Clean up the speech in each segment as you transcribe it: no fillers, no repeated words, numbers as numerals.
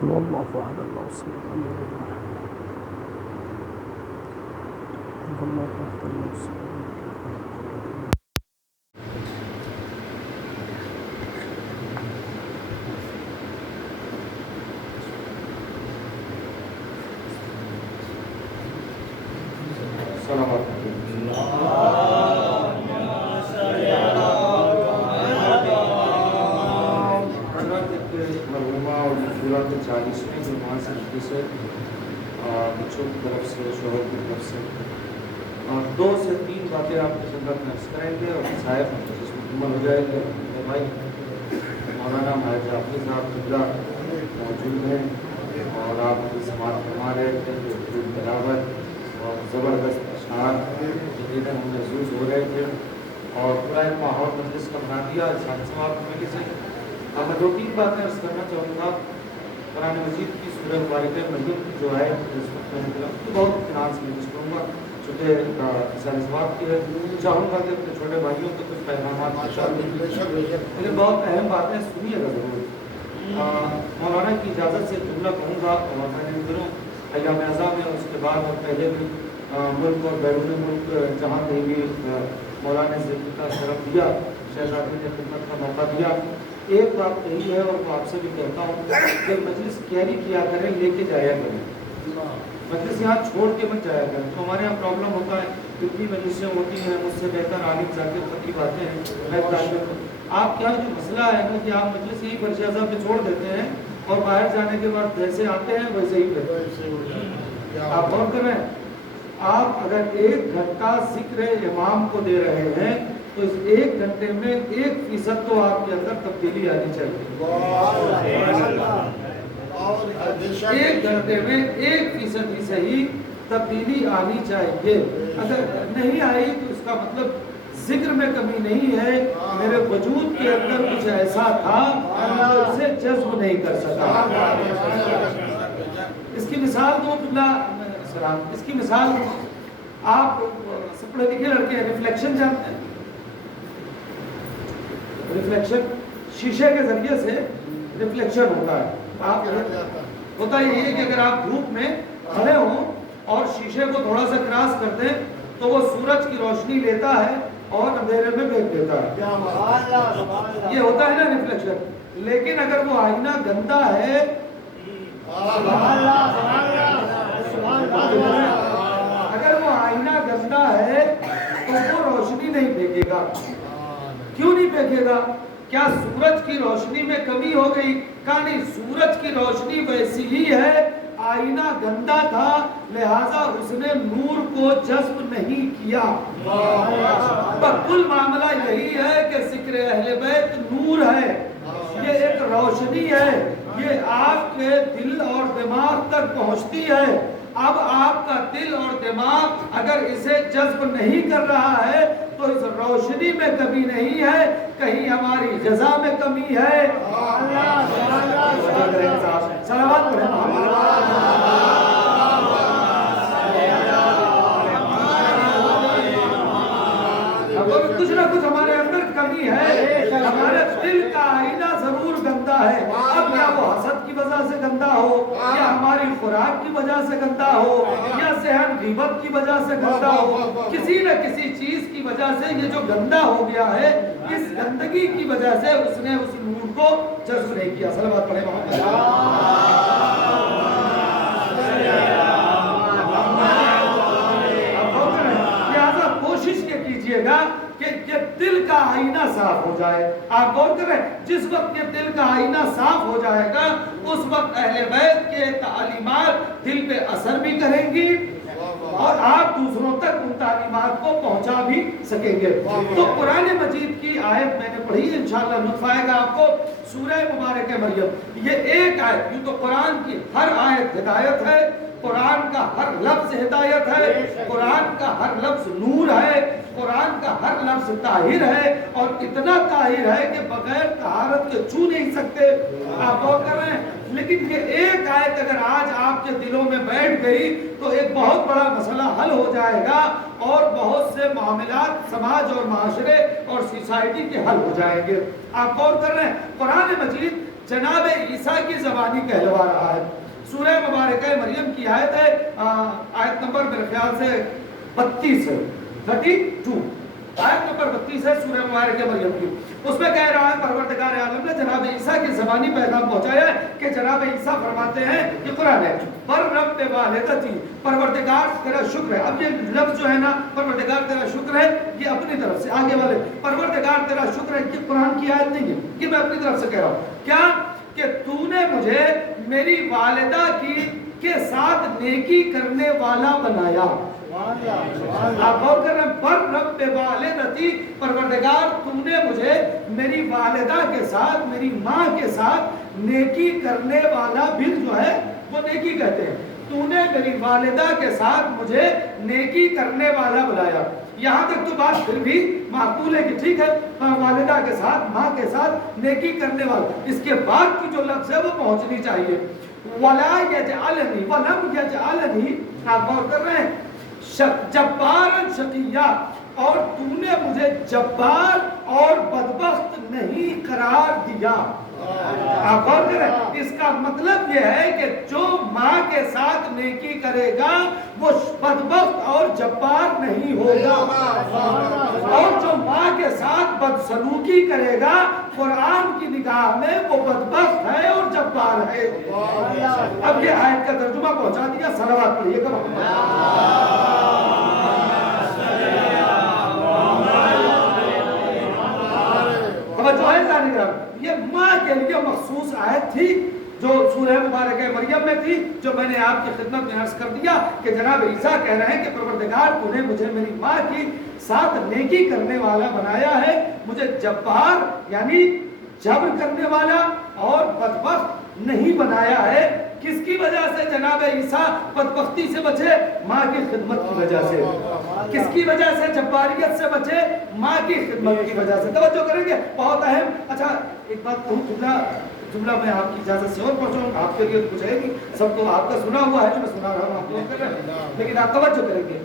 قل والله احد الله الصمد لم يلد ولم يولد قل والله احد الله الصمد لم يلد ولم يولد. بچوں کی طرف سے شوہر کی طرف سے 2 سے 3 باتیں آپ کی خدمت میں عرض کریں گے اور صاحب جس مکمل ہو جائے گا میرے بھائی مولانا مہاراجہ حافظ صاحب قبلہ موجود ہیں اور آپ کی سماعت فرما رہے تھے جو تلاوت اور زبردست اشعار جدید ہم محسوس ہو رہے تھے اور پورا ایک ماحول مجلس کا بنا دیا صاحب کی وجہ سے. اب میں 2-3 باتیں عرض کرنا چاہوں گا. قرآن مجید کی سورہ مبارکہ مریم کی جو ہے اس وقت میں بہت اطمینان سے محسوس کروں گا چونکہ سواب کی ہے. چاہوں گا کہ اپنے چھوٹے بھائیوں کو کچھ پیغامات لیکن بہت اہم باتیں سنیے گا ضرور. مولانا کی اجازت سے جملہ کہوں گا اور میں نے دنوں ایام اعزاء میں اس کے بعد اور پہلے بھی ملک اور بیرون ملک جہاں کہیں بھی مولانا نے ذکر کا شرف دیا شہزادی نے خدمت کا موقع دیا. ایک بات یہی ہے اور وہ آپ سے بھی کہتا ہوں کہ مجلس کیری کیا کریں لے کے جایا کریں. مجلس یہاں چھوڑ کے مت جایا کریں. تو ہمارے یہاں پرابلم ہوتا ہے کتنی مجلسیں ہوتی ہیں مجھ سے بہتر عالم ذاکر خطیب آتے ہیں. آپ کیا جو مسئلہ ہے نا کہ آپ مجلس یہی برش اعظم پہ چھوڑ دیتے ہیں اور باہر جانے کے بعد جیسے آتے ہیں ویسے ہی رہتے ہیں. آپ غور کریں آپ اگر 1 گھنٹہ ذکر امام کو دے رہے ہیں تو اس 1 گھنٹے میں 1% تو آپ کے اندر تبدیلی آنی چاہیے. 1 گھنٹے میں 1% ہی صحیح تبدیلی آنی چاہیے. اگر نہیں آئی تو اس کا مطلب ذکر میں کمی نہیں ہے, میرے وجود کے اندر کچھ ایسا تھا جو اسے جذب نہیں کر سکا. اس کی مثال دو السلام. اس کی مثال آپ پڑھے لکھے لڑکے ہیں, ریفلیکشن جانتے ہیں؟ ریفلیکشن شیشے کے ذریعے سے ریفلیکشن ہوتا ہے. آپ ہوتا یہ ہے کہ اگر آپ دھوپ میں کھڑے ہوں اور شیشے کو تھوڑا سا کراس کرتے ہیں تو وہ سورج کی روشنی لیتا ہے اور اندھیرے میں پھینک دیتا ہے. یہ ہوتا ہے نا ریفلیکشن. لیکن اگر وہ آئینہ گندا ہے اگر وہ آئینہ گندا ہے تو وہ روشنی نہیں پھینکے گا. کیوں نہیں پھینکے گا؟ کیا سورج کی روشنی میں کمی ہو گئی؟ کہا نہیں, سورج کی روشنی ویسی ہی ہے, آئینہ گندا تھا لہذا اس نے نور کو جذب نہیں کیا. کل معاملہ یہی ہے کہ ذکر اہل بیت نور ہے, یہ ایک روشنی ہے, یہ آپ کے دل اور دماغ تک پہنچتی ہے. اب آپ کا دل اور دماغ اگر اسے جذب نہیں کر رہا ہے تو اس روشنی میں کمی نہیں ہے, کہیں ہماری جزا میں کمی ہے. صلوات پڑھیں. کچھ نہ کچھ ہمارے اندر کمی ہے, ہمارے دل کا آئینہ ضرور گندا ہے. اب یا وہ حسد کی وجہ سے گندا ہو, یا ہماری خوراک کی وجہ سے گندا ہو, یا ذہن غیبت کی وجہ سے گندا ہو, کسی نہ کسی چیز کی وجہ سے یہ جو گندا ہو گیا ہے, اس گندگی کی وجہ سے اس نے اس نور کو جذب نہیں کیا. صلوات پڑھیں محمد. لہذا کوشش یہ کیجئے گا کہ یہ دل کا آئینہ صاف ہو جائے. آپ غور کریں, جس وقت یہ دل کا آئینہ صاف ہو جائے گا اس وقت اہل بیت کے تعلیمات دل پہ اثر بھی کریں گی اور آپ دوسروں تک ان تعلیمات کو پہنچا بھی سکیں گے. تو قرآن مجید کی آیت میں نے پڑھی, انشاءاللہ لطف آئے گا آپ کو. سورہ مبارکہ مریم, یہ ایک آیت, یوں تو قرآن کی ہر آیت ہدایت ہے, قرآن کا ہر لفظ ہدایت ہے, قرآن کا ہر لفظ نور ہے, قرآن کا ہر لفظ طاہر ہے, اور اتنا طاہر ہے کہ بغیر طہارت کے چھو نہیں سکتے. آپ غور کر رہے ہیں. لیکن یہ ایک آیت اگر آج آپ کے دلوں میں بیٹھ گئی تو ایک بہت بڑا مسئلہ حل ہو جائے گا اور بہت سے معاملات سماج اور معاشرے اور سوسائٹی کے حل ہو جائیں گے. آپ غور کر رہے ہیں, قرآن مجید جناب عیسیٰ کی زبانی کہلوا رہا ہے۔ سورہ مبارکہ مریم کی آیت ہے، آیت نمبر میرے خیال سے 32 ہے، 32 آیت نمبر 32 ہے سورہ مبارکہ مریم کی۔ اس میں کہہ رہا ہے پروردگار عالم نے جناب عیسیٰ کی زبانی پیغام پہنچایا ہے کہ جناب عیسیٰ فرماتے ہیں، یہ قرآن ہے، پر رب والدتی، پروردگار تیرا شکر ہے۔ اب یہ لفظ جو ہے نا پروردگار تیرا شکر ہے، یہ اپنی طرف سے آگے والے پروردگار تیرا شکر ہے، یہ قرآن کی آیت نہیں ہے، یہ میں اپنی طرف سے کہہ رہا ہوں۔ کیا کہ تو نے مجھے میری والدہ کے ساتھ نیکی کرنے والا بنایا۔ آپ غور کر رہے ہیں، پر رب والدتی، پروردگار تم نے مجھے میری والدہ کے ساتھ، میری ماں کے ساتھ نیکی کرنے والا بھی جو ہے وہ نیکی کہتے ہیں، تو نے میری والدہ کے ساتھ مجھے نیکی کرنے والا بنایا۔ یہاں تک تو بات پھر بھی معقول ہے کہ ٹھیک ہے والدہ کے ساتھ، ماں کے ساتھ نیکی کرنے والا، اس کے بعد کی جو لفظ ہے وہ پہنچنی چاہیے، وَلَا يَجْعَلَنِي وَلَمْ يَجْعَلَنِي۔ آپ غور کر رہے ہیں، جبارًا شقیّا، اور تو نے مجھے جبار اور بدبخت نہیں قرار دیا۔ آپ غور کریں، اس کا مطلب یہ ہے کہ جو ماں کے ساتھ نیکی کرے گا وہ بدبخت اور جبار نہیں ہوگا، اور جو ماں کے ساتھ بدسلوکی کرے گا قرآن کی نگاہ میں وہ بدبخت ہے اور جبار ہے۔ اب یہ آیت کا ترجمہ پہنچا دیا، صلوات پڑھیے گا۔ یہ ماں کے لیے مخصوص آیت تھی جو سورہ مبارکہ مریم میں تھی، جو میں نے آپ کی خدمت میں عرض کر دیا کہ جناب عیسیٰ کہہ رہے ہیں کہ پروردگار تو نے مجھے میری ماں کی ساتھ نیکی کرنے والا بنایا ہے، مجھے جبار یعنی جبر کرنے والا اور بدبخت نہیں بنایا ہے۔ کس کی وجہ سے جناب عیسیٰ بدبختی سے بچے؟ ماں کی خدمت کی وجہ سے۔ کس کی وجہ سے جباریت سے بچے؟ ماں کی خدمت کی وجہ سے۔ توجہ کریں گے، بہت اہم۔ اچھا ایک بات کہوں، جملہ میں آپ کی اجازت سے اور پہنچاؤں، آپ کے لیے کچھ ہے نہیں، سب کو آپ کا سنا ہوا ہے جو میں سنا رہا ہوں، آپ لوگ کر رہے ہیں، لیکن آپ توجہ کریں گے۔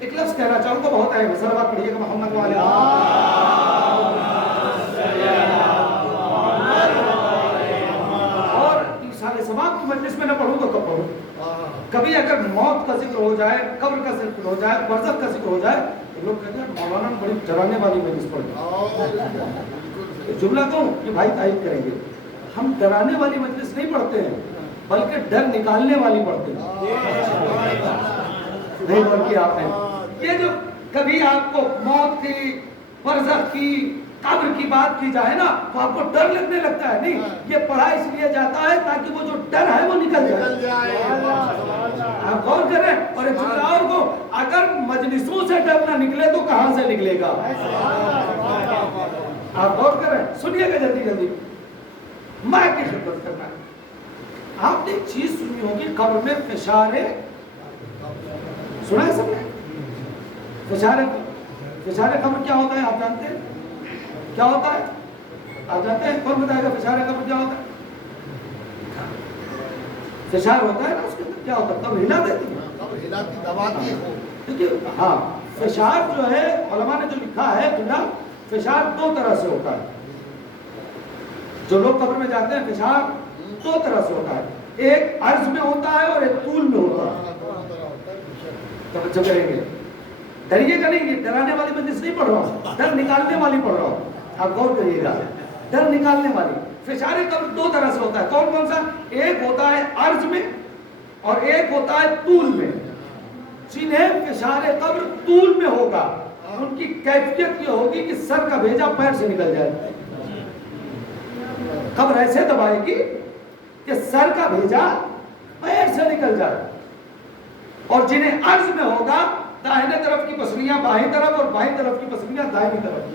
ایک لفظ کہنا چاہوں گا، بہت اہم ہے، صلوات پڑھیے گا محمد والے۔ اور سال سماعت کی مجلس میں نہ پڑھوں تو کب پڑھوں؟ کبھی اگر موت کا ذکر ہو جائے، قبر کا ذکر ہو جائے، برزخ کا ذکر ہو جائے، تو لوگ کہتے ہیں مولانا بڑی ڈرانے والی مجلس پڑھی۔ جملہ تو یہ بھائی تائید کریں گے، ہم ڈرانے والی مجلس نہیں پڑھتے ہیں بلکہ ڈر نکالنے والی پڑھتے ہیں۔ نہیں بلکہ آپ نے یہ جو کبھی آپ کو موت کی، برزخ کی، قبر کی بات کی جائے نا تو آپ کو ڈر لگنے لگتا ہے، نہیں، یہ پڑھا اس لیے جاتا ہے تاکہ وہ جو ڈر ہے وہ نکل جائے۔ آپ غور کریں، اور ایک جملہ اور کو، اگر مجلسوں سے ڈر نہ نکلے تو کہاں سے نکلے گا؟ آپ غور کریں، سنیے گا جلدی جلدی۔ ماں کی خدمت کرنا ہے۔ آپ نے ایک چیز سنی ہوگی، قبر میں فشار ہے، سنا ہے سب نے؟ فشار قبر کیا ہوتا ہے آپ جانتے ہیں؟ کیا ہوتا ہے آپ جانتے ہیں؟ کون بتائے گا فشار قبر کیا ہوتا ہے؟ فشار ہوتا ہے نا، اس کے اندر کیا ہوتا ہے؟ قبر ہلا دیتی ہے، قبر ہلاتی دباتی ہے۔ دیکھیے ہاں، فشار جو ہے علماء نے جو لکھا ہے فشار دو طرح سے ہوتا ہے۔ جو لوگ قبر میں جاتے ہیں فشار دو طرح سے ہوتا ہے، ایک عرض میں ہوتا ہے اور ایک طول میں ہوتا ہے۔ توجہ کریں گے، ڈریے گا نہیں، ڈرانے والی مجلس نہیں پڑھ رہا ہوں، ڈر نکالنے والی پڑھ رہا ہوں، آپ غور کریے گا، ڈر نکالنے والی۔ فشار قبر دو طرح سے ہوتا ہے، کون کون سا؟ ایک ہوتا ہے عرض میں اور ایک ہوتا ہے طول میں۔ جنہیں فشار قبر طول میں ہوگا ان کی کیفیت یہ ہوگی کہ سر کا بھیجا پیر سے نکل جائے، قبر ایسے دبائے گی کہ سر کا بھیجا پیر سے نکل جائے۔ اور جنہیں عرض میں ہوگا، داہنے طرف کی پسلیاں بائیں طرف اور بائیں طرف کی پسلیاں دائیں طرف۔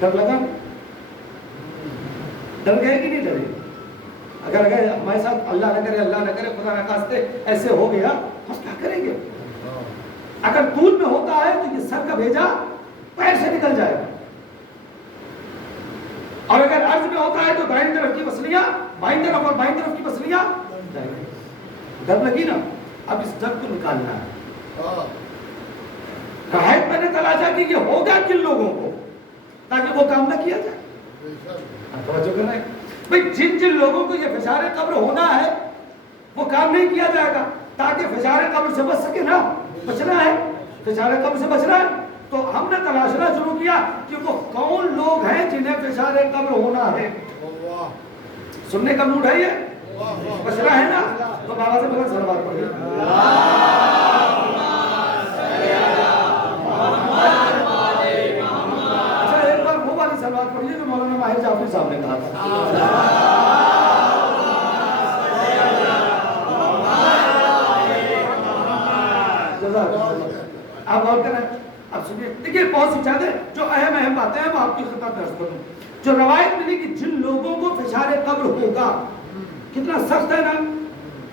ڈر لگا؟ ڈر گئے کہ نہیں ڈرے؟ اگر ہمارے ساتھ اللہ نہ کرے خدا نہ خواستہ ایسے ہو گیا، ہم کیا کریں گے؟ اگر طول میں ہوتا ہے تو یہ سر کا بھیجا پیر سے نکل جائے گا، اور اگر عرض میں ہوتا ہے تو دائیں طرف کی پسلیاں بائیں طرف اور بائیں طرف کی پسلیاں جائیں گی۔ ڈر لگی نا؟ اب اس ڈر کو نکالنا ہے۔ راحت میں نے تلاشا کہ یہ ہوگا کن لوگوں کو تاکہ وہ کام نہ کیا جائے۔ توجہ کر رہے ہیں بھائی، جن جن لوگوں کو یہ فشار قبر ہونا ہے وہ کام نہیں کیا جائے گا تاکہ فشار قبر سے بچ سکے نا، بچنا ہے، فشار قبر سے بچنا ہے، تو ہم نے تلاشنا شروع کیا کہ وہ کون لوگ ہیں جنہیں فشار قبر ہونا ہے۔ سننے کا موڈ ہے یہ، بچنا ہے نا، تو بابا سے بغیر صلوات پڑھیے۔ اچھا ایک بار وہ والی صلوات پڑھیے جو مولانا ماہر جعفری صاحب نے کہا تھا۔ آپ غور کریں، اب سنیے، دیکھیے بہت سی چیزیں جو اہم باتیں ہیں وہ آپ کی خدمت میں عرض کروں۔ جو روایت ملی کہ جن لوگوں کو فشار قبر ہوگا، کتنا سخت ہے نا،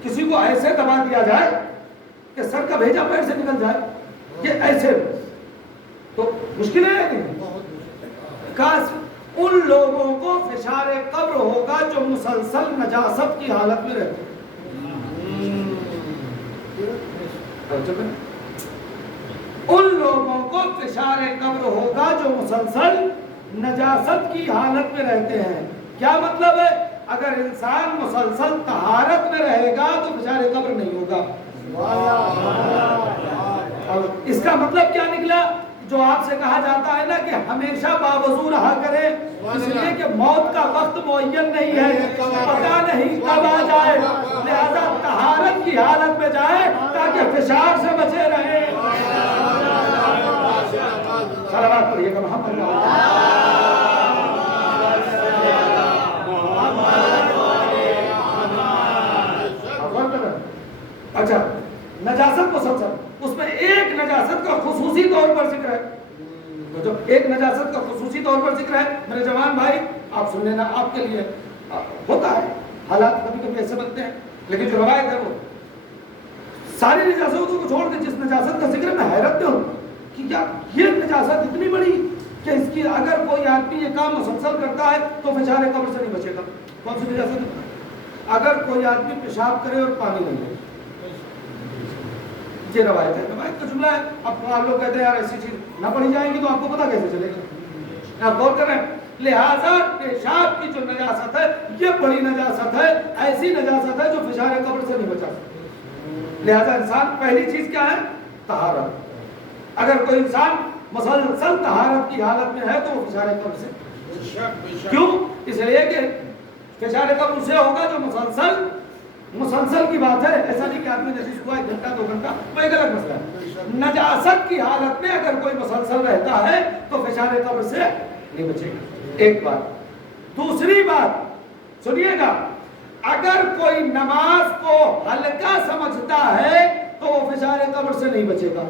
کسی کو ایسے دبا دیا جائے کہ سر کا بھیجا پیر سے نکل جائے، یہ ایسے تو مشکل ہے نہیں، کاش ان لوگوں کو فشار قبر ہوگا جو مسلسل نجاست کی حالت میں رہتے ہیں۔ ان لوگوں کو فشار قبر ہوگا جو مسلسل نجاست کی حالت میں رہتے ہیں۔ کیا مطلب ہے؟ اگر انسان مسلسل طہارت میں رہے گا تو فشار قبر نہیں ہوگا۔ اور اس کا مطلب کیا نکلا؟ جو آپ سے کہا جاتا ہے نا کہ ہمیشہ باوضو رہا کرے، اس لیے کہ موت کا وقت معین نہیں ہے، پتہ نہیں کب آ جائے، لہذا طہارت کی حالت میں جائے تاکہ فشار سے بچے رہے۔ صلوات پڑھیے گا محمد۔ اچھا نجاست مسلسل، اس میں ایک نجاست کا خصوصی طور پر ذکر ہے، تو جب ایک نجاست کا خصوصی طور پر ذکر ہے میرے جوان بھائی آپ سن لینا، آپ کے لیے ہوتا ہے، حالات کبھی کبھی ایسے بنتے ہیں، لیکن جو روایت ہے وہ ساری نجاستوں کو چھوڑ کے جس نجاست کا ذکر میں حیرت میں ہوں کہ کیا یہ نجاست اتنی بڑی کہ اس کی اگر کوئی آدمی یہ کام مسلسل کرتا ہے تو فشار قبر سے نہیں بچے گا۔ کون سی نجاست؟ اگر کوئی آدمی پیشاب کرے اور پانی نہیں لے، یہ روایت ہے، روایت کا جملہ ہے۔ اب آپ لوگ کہتے ہیں یار ایسی چیز نہ پڑھی جائیں گی تو آپ کو پتہ کیسے چلے گا؟ آپ غور کر رہے ہیں، لہٰذا پیشاب کی جو نجاست ہے یہ بڑی نجاست ہے، ایسی نجاست ہے جو فشار قبر سے نہیں بچا سکتی۔ لہٰذا انسان پہلی چیز کیا ہے؟ طہارت۔ اگر کوئی انسان مسلسل طہارت کی حالت میں ہے تو وہ فشار قبر سے، کیوں؟ اس لیے کہ فشار قبر سے ہوگا جو مسلسل کی بات ہے، ایسا نہیں کہ آدمی نشیش ہوا 1 گھنٹہ 2 گھنٹہ، وہ ایک الگ مسئلہ ہے۔ نجاست کی حالت میں اگر کوئی مسلسل رہتا ہے تو فشار قبر سے نہیں بچے گا، ایک بات۔ دوسری بات سنیے گا، اگر کوئی نماز کو ہلکا سمجھتا ہے تو وہ فشار قبر سے نہیں بچے گا۔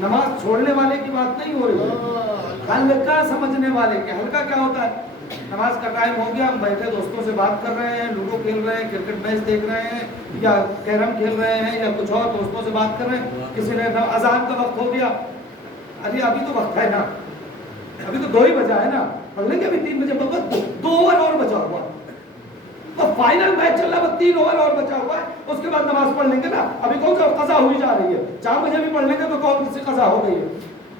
نماز چھوڑنے والے کی بات نہیں ہو رہی ہے، ہلکا سمجھنے والے کے۔ ہلکا کیا ہوتا ہے؟ نماز کا ٹائم ہو گیا، ہم بیٹھے دوستوں سے بات کر رہے ہیں، لوڈو کھیل رہے ہیں، کرکٹ میچ دیکھ رہے ہیں، یا کیرم کھیل رہے ہیں، یا کچھ اور دوستوں سے بات کر رہے ہیں، کسی نے اذان کا وقت ہو گیا، ارے ابھی تو وقت ہے نا، ابھی تو 2 ہی بجا ہے نا، پڑھ لیں گے ابھی 3 بجے، بس 2 اوور اور بچا ہوا ہے، تو فائنل میچ چل رہا ہے، 3 اوور اور بچا ہوا ہے، اس کے بعد نماز پڑھ لیں گے نا، ابھی کون سا قضا ہوئی جا رہی ہے، 4 بجے بھی پڑھ لیں گے تو کون سی قضا ہو گئی ہے،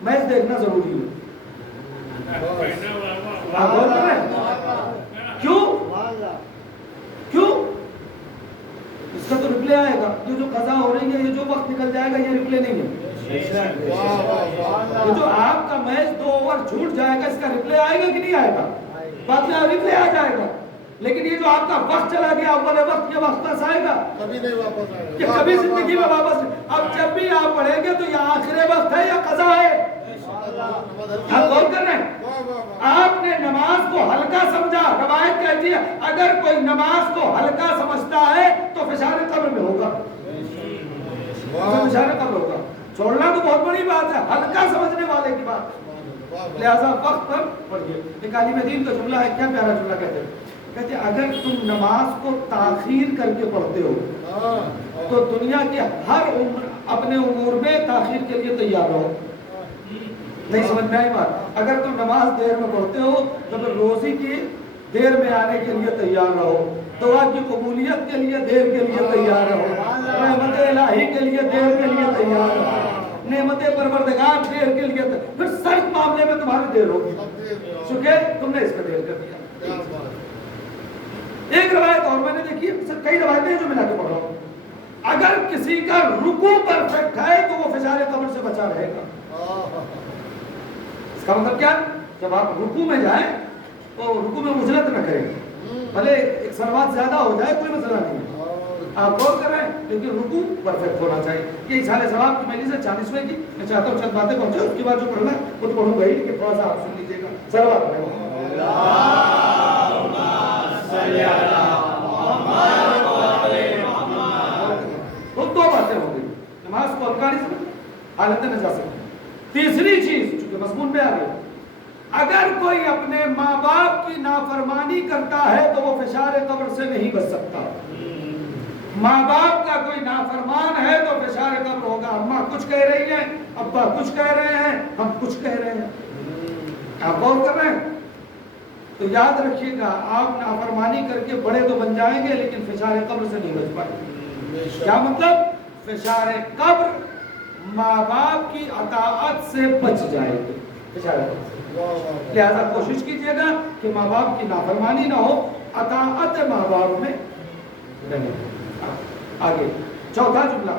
میچ دیکھنا ضروری ہے۔ آپ غور کر رہے ہیں کیوں؟ اس کا تو ریپلے آئے گا، یہ جو قضا ہو رہی ہے، یہ جو وقت نکل جائے گا، یہ ریپلے نہیں ہے۔ یہ جو آپ کا میچ 2 اوور چھوٹ جائے گا، اس کا ریپلے آئے گا کہ نہیں آئے گا؟ بعد میں ریپلے آ جائے گا، لیکن یہ جو آپ کا وقت چلا گیا اول وقت، یہ وقت پاس آئے گا کبھی نہیں، واپس آئے گا، یہ کبھی زندگی میں واپس نہیں۔ اب جب بھی آپ پڑھیں گے تو یہ آخر وقت ہے یا قضا ہے؟ آپ غور کر رہے ہیں، آپ نے نماز کو ہلکا سمجھا، روایت کہتی ہے اگر کوئی نماز کو ہلکا سمجھتا ہے تو فشار قبر میں ہوگا، فشار قبر ہوگا۔ چھوڑنا تو بہت بڑی بات ہے، ہلکا سمجھنے والے کی بات، لہذا وقت پر پڑھیے۔ ایک عالم دین کا جملہ ہے، کیا پیارا جملہ کہتے ہیں، اگر تم نماز کو تاخیر کر کے پڑھتے ہو تو دنیا کے ہر اپنے امور میں تاخیر کے لیے تیار رہو۔ نہیں سمجھ میں آئی بات؟ اگر تم نماز دیر میں پڑھتے ہو تو پھر روزی کی دیر میں آنے کے لیے تیار رہو، دعا کی قبولیت کے لیے دیر کے لیے تیار رہو، رحمت الہی کے لیے دیر کے لیے تیار رہو، نعمت پروردگار دیر کے لیے، پھر سخت معاملے میں تمہاری دیر ہوگی۔ चूंकि तुमने इस पर देर कर दिया। एक रवायत और मैंने देखी है, कई रवायतें हैं जो मिला के पढ़ रहा हूं। अगर किसी का रुकू परफेक्ट है तो वो फिजाले कब्र से बचा रहेगा। इसका मतलब क्या? जब आप रुकू में जाएं तो रुकू में उजलत न करें, भले एक सलवात ज्यादा हो जाए कोई मसला नहीं है, आप गौर कर रहे हैं, लेकिन रुकू परफेक्ट होना चाहिए। ये इशारे सवाब की मैली से 40वें की मैं चाहता हूँ चंद बातें पहुंचे, उसके बाद जो पढ़ना है वो तो पढ़ूंगा ही, लेकिन थोड़ा सा आप सुन लीजिएगा। सलवात तो दो बातें हो गई, नमाज को अफगानी से हालत में जा सकते। तीसरी चीज चूंकि मजमून में आ गई, अगर कोई अपने माँ बाप की नाफरमानी करता है तो वो फिशारे कब्र से नहीं बच सकता। माँ बाप का कोई नाफरमान है तो फिशारे कब्र होगा। अम्मा कुछ कह रही है, अब्बा कुछ कह रहे हैं, हम कुछ कह रहे हैं, आप गौर कर रहे हैं? तो याद रखिएगा, आप नाफरमानी करके बड़े तो बन जाएंगे लेकिन फिशारे कब्र से नहीं बच पाएंगे। क्या मतलब? फिशारे कब्र माँ बाप की अताअत से बच जाएंगे फिशारे कब्र से। लिहाजा कोशिश कीजिएगा कि माँ बाप की नाफरमानी ना हो, अताअत माँ बाप में रहे। आगे चौथा जुमला,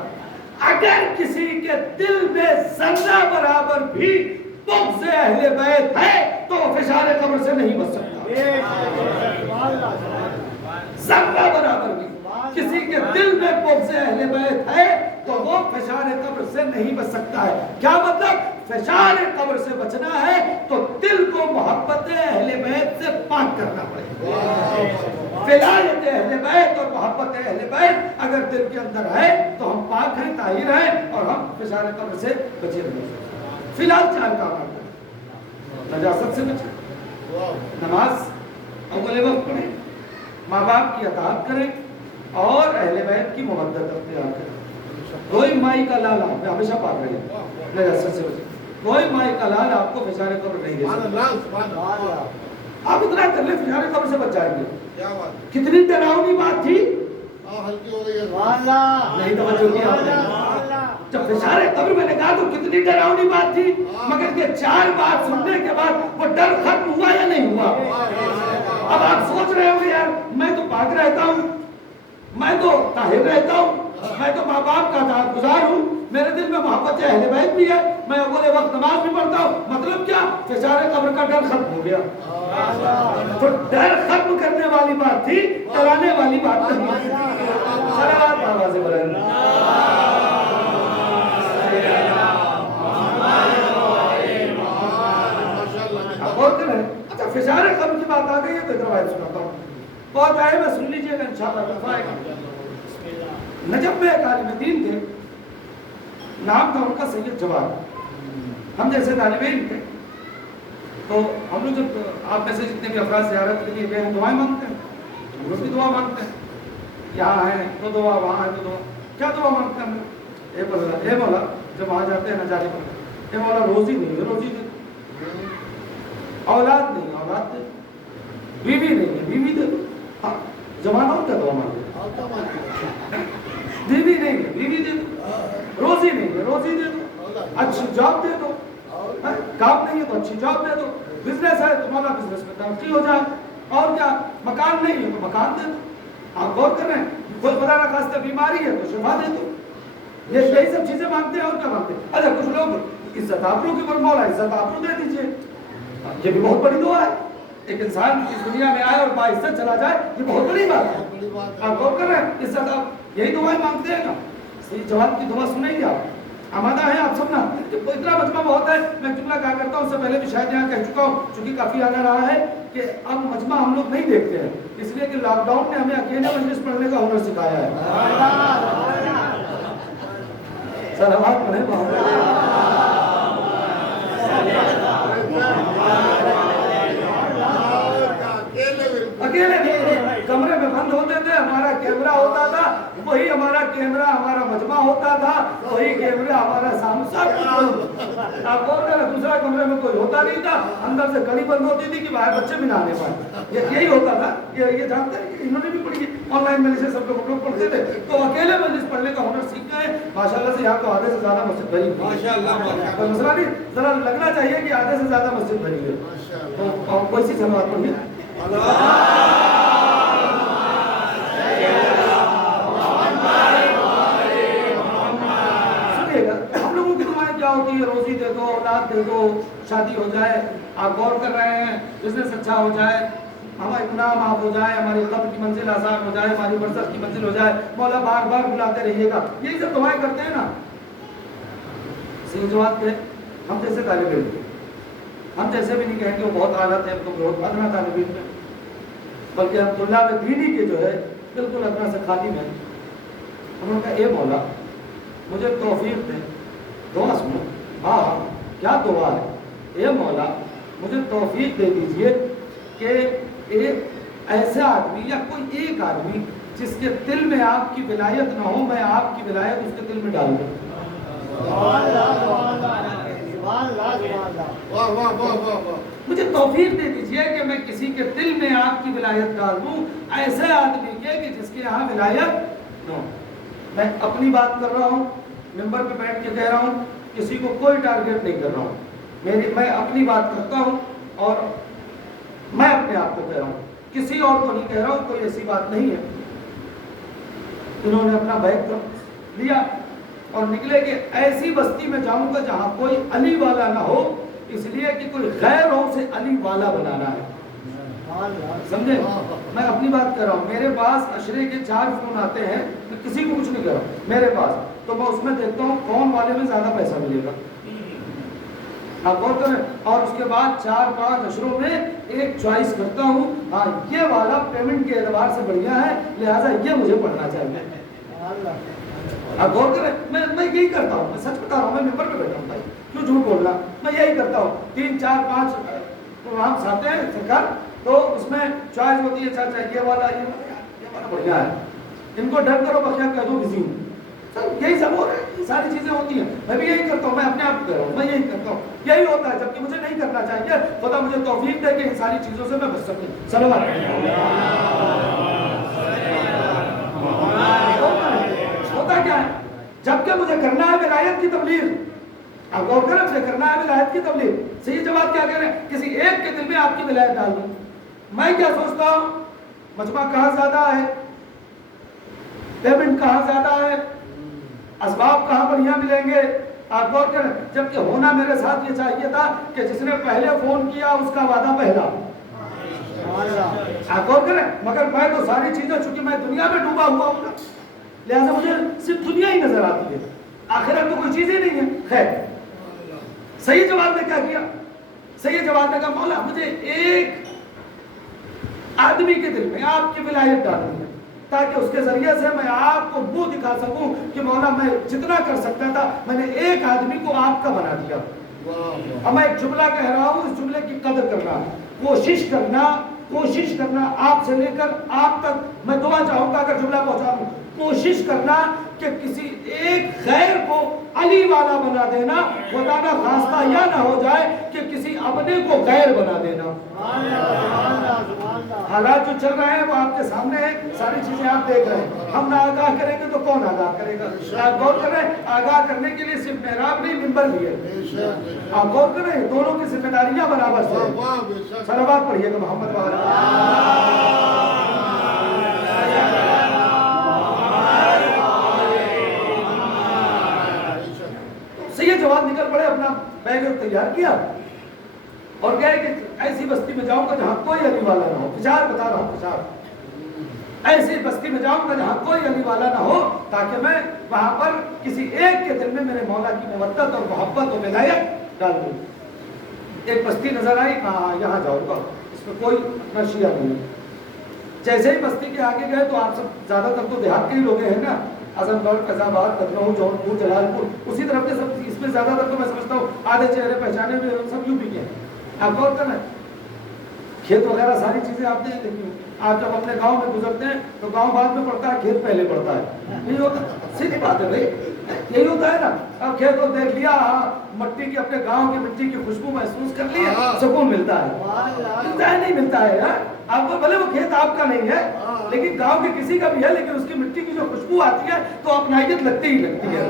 अगर किसी के दिल में जर्रा बराबर भी बुग़्ज़ अहले बैत है तो वो फिशारे कब्र से नहीं बच सकता। जर्रा बराबर भी किसी के दिल में बुग़्ज़ अहले बैत है तो वो फिशारे कब्र से नहीं बच सकता है। क्या मतलब? फिशारे कब्र से बचना है तो दिल को मोहब्बत अहले बैत से पाक करना पड़ेगा। विलायत अहले बैत और मोहब्बत अहले बैत अगर दिल के अंदर है तो हम पाक हैं, ताहिर हैं और हम फिशारे कब्र से बचे रहेंगे। फिलहाल चार काम करते हैं, नजासत से बचें, नमाज अव्वल वक्त पढ़ें, माँ बाप की अताअत करें और अहले बैत की मोहब्बत अख्तियार करें। कोई माई का लाल आप में हमेशा पाक रहे, नजासत से बचें। कोई माई का लाल आपको फिशारे कब्र नहीं दे सकता। आप इतना कर ले, फिशारे कब्र से बच जाएंगे। कितनी डरावनी बात थी, हल्की हो गई है। नहीं तवज्जो किया आपने? जब फिशारे कब्र मैंने कहा तो कितनी डरावनी बात थी, मगर ये चार बात सुनने के बाद वो डर खत्म हुआ या नहीं हुआ? अब आप सोच रहे होंगे यार मैं तो पाक रहता हूँ, मैं तो ताहिर रहता हूँ, मैं तो माँ बाप का ताअतगुज़ार हूँ, मेरे दिल में मोहब्बत अहले बैत भी है, मैं अव्वल वक्त नमाज भी पढ़ता हूँ, मतलब क्या? फिशारे कब्र का डर खत्म हो गया। तो डर खत्म करने वाली बात थी, डराने वाली बात नहीं। सलावत आवाज़ से बोलें। अच्छा, फिशारे कब्र की बात आ गई है तो एक रवायत सुनाता हूँ, बहुत आए मैं सुन लीजिएगा इंशाअल्लाह। नजफ में एक आलिम दीन थे, नाम था उनका सैयद जवाद। हम जैसे तालिबे इल्म थे तो हम लोग जब आप में से जितने भी अफराद ज़ियारत के लिए गए हैं दुआएं मांगते हैं, हम लोग भी दुआ मांगते हैं, यहाँ हैं तो दुआ, वहाँ है तो दुआ। क्या दुआ मांगते हैं हम लोग? ए मौला, जब वहाँ जाते हैं नजारे पर, ए मौला रोज़ी नहीं है, रोज़ी दे, औलाद नहीं है, औलाद दे, बीवी नहीं है, बीवी दे दो। हाँ, जमाना होता है दुआ मांगते, बीवी नहीं है, बीवी दे दो, रोज़ी नहीं है, रोज़ी दे दो, अच्छी जॉब दे दो, काम नहीं है तो अच्छी जॉब दे दो, बिजनेस है तो मौला बिजनेस में तरक्की हो जाए, और क्या? मकान नहीं है तो मकान दे दो। आप गौर कर रहे हैं, कोई खुदा ना खास्ता बीमारी है तो शिफा दे दो। ये यही सब चीजें मांगते हैं और क्या मांगते हैं? अच्छा, कुछ लोग इज्जत आबरू की पर मौला इज्जत आबरू दे दीजिए, ये भी बहुत बड़ी दुआ है। एक इंसान इस दुनिया में आए और बाइज्जत चला जाए, ये बहुत बड़ी बात है। आप गौर कर रहे हैं, इज्जत आप यही दुआएं मांगते हैं ना? सही जवाब की दुआ सुनेंगे आप, आमादा है आप सब ना? इतना मजमा बहुत है, मैं जुमला कहा करता हूँ, उससे पहले भी शायद यहाँ कह चुका हूँ, चूंकि काफी आना रहा है कि अब मजमा हम लोग नहीं देखते हैं, इसलिए कि लॉकडाउन ने हमें अकेले मजलिस पढ़ने का हुनर सिखाया है। सलावत पढ़े अकेले कमरे में बंद होते थे, हमारा कैमरा होता था, वही हमारा कैमरा, हमारा मजमा होता था, वही कैमरा हमारा सामने सब। आप बोल रहे दूसरा कमरे में कोई होता नहीं था, अंदर से कड़ी बंद होती थी कि बाहर बच्चे भी ना आने पाए, यही होता था। ये जानते हैं कि इन्होंने भी पढ़ी ऑनलाइन मजलिस से, सब लोग हम लोग पढ़ते थे, तो अकेले मजलिस पढ़ने का हुनर सीख गए माशाल्लाह से। यहाँ तो आधे से ज्यादा मस्जिद भरी हुई है। माशाल्लाह। कोई मसला नहीं, जरा लगना चाहिए कि आधे से ज्यादा मस्जिद भरी है। तो कोई सी सलवात पढ़िए। हम लोगों की दुआएं क्या होती है? रोजी दे दो, औलाद दे दो, शादी हो जाए, आप गौर कर रहे हैं, बिजनेस अच्छा हो जाए, हमारा गुनाह माफ हो जाए, हमारी कब्र की मंजिल आसान हो जाए, हमारी बरसत की मंजिल हो जाए, मौला बार बार बुलाते रहिएगा, यही सब दुआएं करते हैं ना। सही जवाब थे हम जैसे तालिब इल्म, हम जैसे भी नहीं कहेंगे वो बहुत आदत है, तो बहुत अदना तालिब इल्म है, बल्कि हम तुल्लाब दीनी के जो है बिल्कुल अदना से खाली में। उन्होंने कहा ए मौला मुझे तौफीक दे, दुआ सुनो। हाँ क्या दुआ है? ए मौला मुझे तौफीक दे दीजिए कि एक ऐसा आदमी या कोई एक आदमी जिसके दिल में आपकी विलायत ना हो, मैं आपकी विलायत उसके दिल में डाल दूं। वाह वाह वाह वाह वाह। मुझे तौफीक दे दीजिए कि मैं किसी के दिल में आपकी विलायत डाल दूं, ऐसे आदमी के कि जिसके यहाँ विलायत न हो। मैं अपनी बात कर रहा हूँ, मिंबर पे बैठ के कह रहा हूँ, किसी को कोई टारगेट नहीं कर रहा हूँ। मैं अपनी बात करता हूँ और मैं अपने आप को कह रहा हूँ, किसी और को नहीं कह रहा हूँ, कोई ऐसी बात नहीं है। इन्होंने अपना बैग लिया और निकले कि ऐसी बस्ती में जाऊंगा जहां कोई अली वाला ना हो, इसलिए कि कोई गैर हो उसे अली वाला बनाना है। समझे? मैं अपनी बात कर रहा हूँ, मेरे पास अशरे के 4 फोन आते हैं, मैं किसी को कुछ नहीं कर रहा हूँ मेरे पास, तो मैं उसमें देखता हूँ कौन वाले में ज्यादा पैसा मिलेगा, आप गौर करें, और उसके बाद 4-5 अशरों में एक चॉइस करता हूँ, हाँ ये वाला पेमेंट के एतबार से बढ़िया है, लिहाजा ये मुझे पढ़ना चाहिए। आप गौर करें, मैं यही करता हूँ, मैं सच बता रहा हूँ, मैं मेंबर पे बैठा हूँ भाई, क्यों झूठ बोलना, मैं यही करता हूँ। 3-4-5 प्रोग्राम्स आते हैं सरकार, तो उसमें चॉइस होती है, चाचा ये वाला बढ़िया है, इनको डर करो बखिया कह दो बिजी हूँ, सब यही सब हो रहा है, सारी चीजें होती हैं। मैं भी यही करता हूँ, मैं अपने आप को कह रहा हूँ, मैं यही करता हूँ, यही होता है, जबकि मुझे नहीं करना चाहिए। खुदा मुझे तौफीक दे कि इन सारी चीजों से मैं बच सकूँ। सलावत होता क्या है, जबकि मुझे करना है विलायत की तबलीग, आप गौर करें, मुझे करना है विलायत की तबलीग। सही जवाब क्या कह रहे हैं? किसी एक के दिल में आपकी विलायत डाल दूं। मैं क्या सोचता हूँ, मजमा कहाँ ज्यादा है, पेमेंट कहाँ ज्यादा है, असबाब कहाँ बढ़िया मिलेंगे, आप गौर करें, जबकि होना मेरे साथ ये चाहिए था कि जिसने पहले फोन किया उसका वादा पहला, आप गौर करें, मगर मैं तो सारी चीजें, चूंकि मैं दुनिया में डूबा हुआ हूँ ना, लिहाजा मुझे सिर्फ दुनिया ही नजर आती है, आखिरत तो कोई चीज ही नहीं है। खैर, सही जवाब ने क्या किया? सही जवाब ने कहा मौला मुझे एक आदमी के दिल में आपकी विलायत डालनी है, ताकि उसके जरिए से मैं आपको वो दिखा सकूं कि मौला मैं जितना कर सकता था मैंने एक आदमी को आपका बना दिया। अब मैं एक जुमला कह रहा हूं, इस जुमले की कदर करना, कोशिश करना आपसे लेकर आप तक, मैं दुआ चाहूंगा अगर जुमला पहुंचा दूं, कोशिश करना कि किसी एक गैर को अली वाला बना देना, खुदा ना खास्ता या ना हो जाए कि किसी अपने को गैर बना देना। हालात जो चल रहे हैं वो आपके सामने है, सारी चीजें आप देख रहे हैं, हम ना आगाह करेंगे तो कौन आगाह करेगा? आप गौर करें, आगाह करने के लिए सिर्फ मेहराब नहीं मिंबर भी है, आप गौर करें, दोनों की जिम्मेदारियां बराबर से। सलावत पढ़िएगा मोहम्मद सही जवाब निकल पड़े, अपना बैग तैयार किया और कहे कि ऐसी बस्ती में जाऊंगा जहां कोई अली वाला ना हो, विचार बता रहा हूं, विचार, ऐसी बस्ती में जाऊंगा जहां कोई अली वाला ना हो, ताकि मैं वहां पर किसी एक के दिल में मेरे मौला की मोहब्बत और मोहब्बत और विलायत डाल दूं। एक बस्ती नजर आई, कहा यहाँ जाऊंगा, इसमें कोई नशिया नहीं। जैसे ही बस्ती के आगे गए तो आप सब ज्यादातर तो देहात के ही लोग हैं ना, आजमगढ़, फैजाबाद, लखनऊ, जौनपुर, जलालपुर, उसी तरफ के सब, इसमें ज्यादातर तो मैं समझता हूँ आधे चेहरे पहचाने हुए सब यूपी के हैं। आप गौर करना کھیت وغیرہ ساری چیزیں آپ نے دیکھی ہوں. آپ جب اپنے گاؤں میں گزرتے ہیں تو گاؤں بعد میں پڑتا ہے, کھیت پہلے پڑتا ہے. یہی ہوتا ہے, سیدھی بات ہے بھائی, یہی ہوتا ہے نا. اب کھیت کو دیکھ لیا, مٹی کی, اپنے گاؤں کی مٹی کی خوشبو محسوس کر لی, سکون ملتا ہے. ملتا ہے نہیں ملتا ہے یار آپ کو, بھلے وہ کھیت آپ کا نہیں ہے لیکن گاؤں کے کسی کا بھی ہے, لیکن اس کی مٹی کی جو خوشبو آتی ہے تو اپنائیت لگتی ہی لگتی ہے.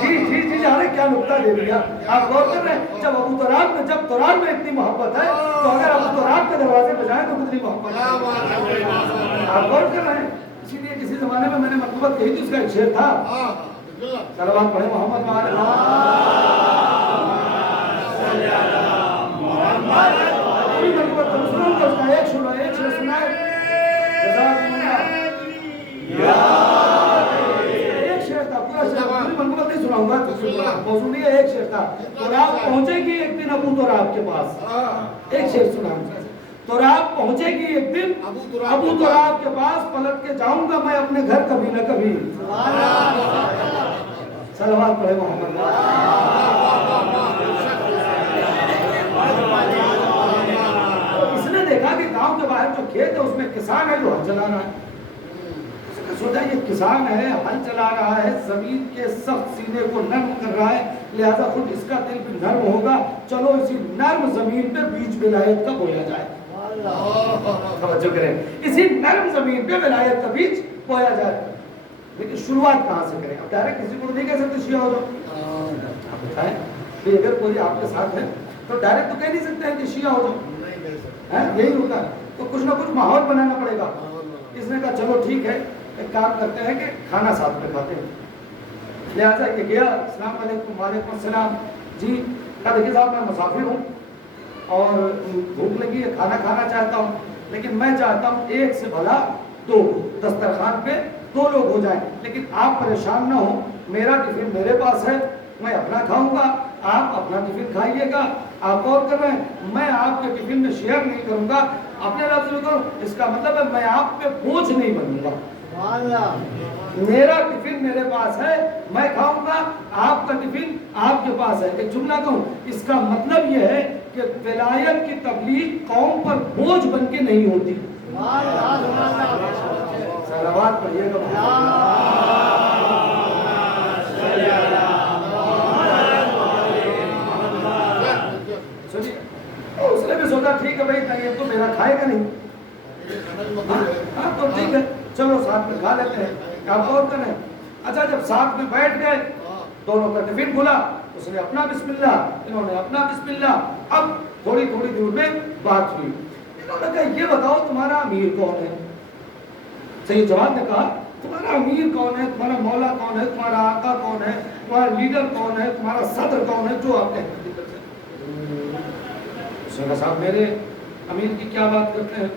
جی جی جی, جانے کیا نقطہ دے دیا آپ غور کر رہے ہیں. جب ابو تراب میں, جب تراب میں اتنی محبت ہے تو اگر ابو تراب کے دروازے پہ جائیں تو کتنی محبت ہے آپ غور کر رہے ہیں. اسی لیے کسی زمانے میں میں نے مطلب کہی تھی, اس کا ایک شعر تھا, صلوات پڑھیں محمد ایک شعر سنائے, ایک شعر تھا, پورا شعر پوری منقبت نہیں سناؤں گا, موضوع نہیں ہے, ایک شعر تھا. تراب پہنچے گی ایک دن ابو تراب کے پاس, ایک شعر سناؤں. تراب پہنچے گی ایک دن ابو تراب کے پاس, پلٹ کے جاؤں گا میں اپنے گھر کبھی نہ کبھی. صلوات پڑھے محمد. اس نے دیکھا کہ گاؤں کے باہر جو کھیت ہے اس میں کسان ہے جو ہل چلا رہا ہے. اس نے سوچا یہ کسان ہے, ہل چلا رہا ہے, زمین کے سخت سینے کو نرم کر رہا ہے, لہذا خود اس کا دل بھی نرم ہوگا, چلو اسی نرم زمین پہ بیج ولایت کا بویا جائے. توجہ کریں, اسی نرم زمین پہ ولایت کا بیج بویا جائے. لیکن شروعات کہاں سے کریں؟ اب ڈائریکٹ کسی کو نہیں کہہ سکتے شیعہ ہو جاؤ. آپ بتائیں کہ اگر کوئی آپ کے ساتھ ہے تو ڈائریکٹ تو کہہ نہیں سکتے ہیں کہ شیعہ ہو جاؤ, یہی ہوتا ہے. تو کچھ نہ کچھ ماحول بنانا پڑے گا. اس نے کہا چلو ٹھیک ہے, ایک کام کرتے ہیں کہ کھانا ساتھ میں کھاتے ہیں. لہٰذا یہ گیا, السلام علیکم. وعلیکم السلام. جی کہا دیکھیے صاحب میں مسافر ہوں اور بھوک لگی ہے, کھانا کھانا چاہتا ہوں, لیکن میں چاہتا ہوں ایک سے بھلا دو, دسترخوان پہ 2 لوگ ہو جائیں, لیکن آپ پریشان نہ ہوں, میرا ٹفن میرے پاس ہے, میں اپنا کھاؤں گا, آپ اپنا ٹفن کھائیے گا. آپ غور کر رہے ہیں, میں آپ کے ٹفن میں شیئر نہیں کروں گا, اپنے لفظ میں کروں. اس کا مطلب ہے میں آپ پہ بوجھ نہیں بنوں گا. میرا ٹفن میرے پاس ہے, میں کھاؤں گا, آپ کا ٹفن آپ کے پاس ہے. ایک جملہ کہوں, اس کا مطلب یہ ہے کہ ولایت کی تبلیغ قوم پر بوجھ بن کے نہیں ہوتی. صلوات پڑھیے گا. سنیے, اس نے بھی سوچا ٹھیک ہے بھائی, یہ تو میرا کھائے گا نہیں, ہاں تو ٹھیک ہے چلو ساتھ میں کھا لیتے ہیں. آپ غور کریں, اچھا جب ساتھ میں بیٹھ گئے, دونوں کا ٹفن کھلا, اس نے اپنا بسم اللہ, انہوں نے اپنا بسم اللہ. اب تھوڑی تھوڑی دور میں بات ہوئی. انہوں نے کہا یہ بتاؤ تمہارا امیر کون ہے؟ صحیح جواب نے کہا تمہارا امیر کون ہے, تمہارا مولا کون ہے, تمہارا آقا کون ہے, تمہارا لیڈر کون ہے, تمہارا صدر کون ہے, جو آپ کہتے ہیں. اس نے کہا صاحب میرے امیر کی کیا بات کرتے ہیں,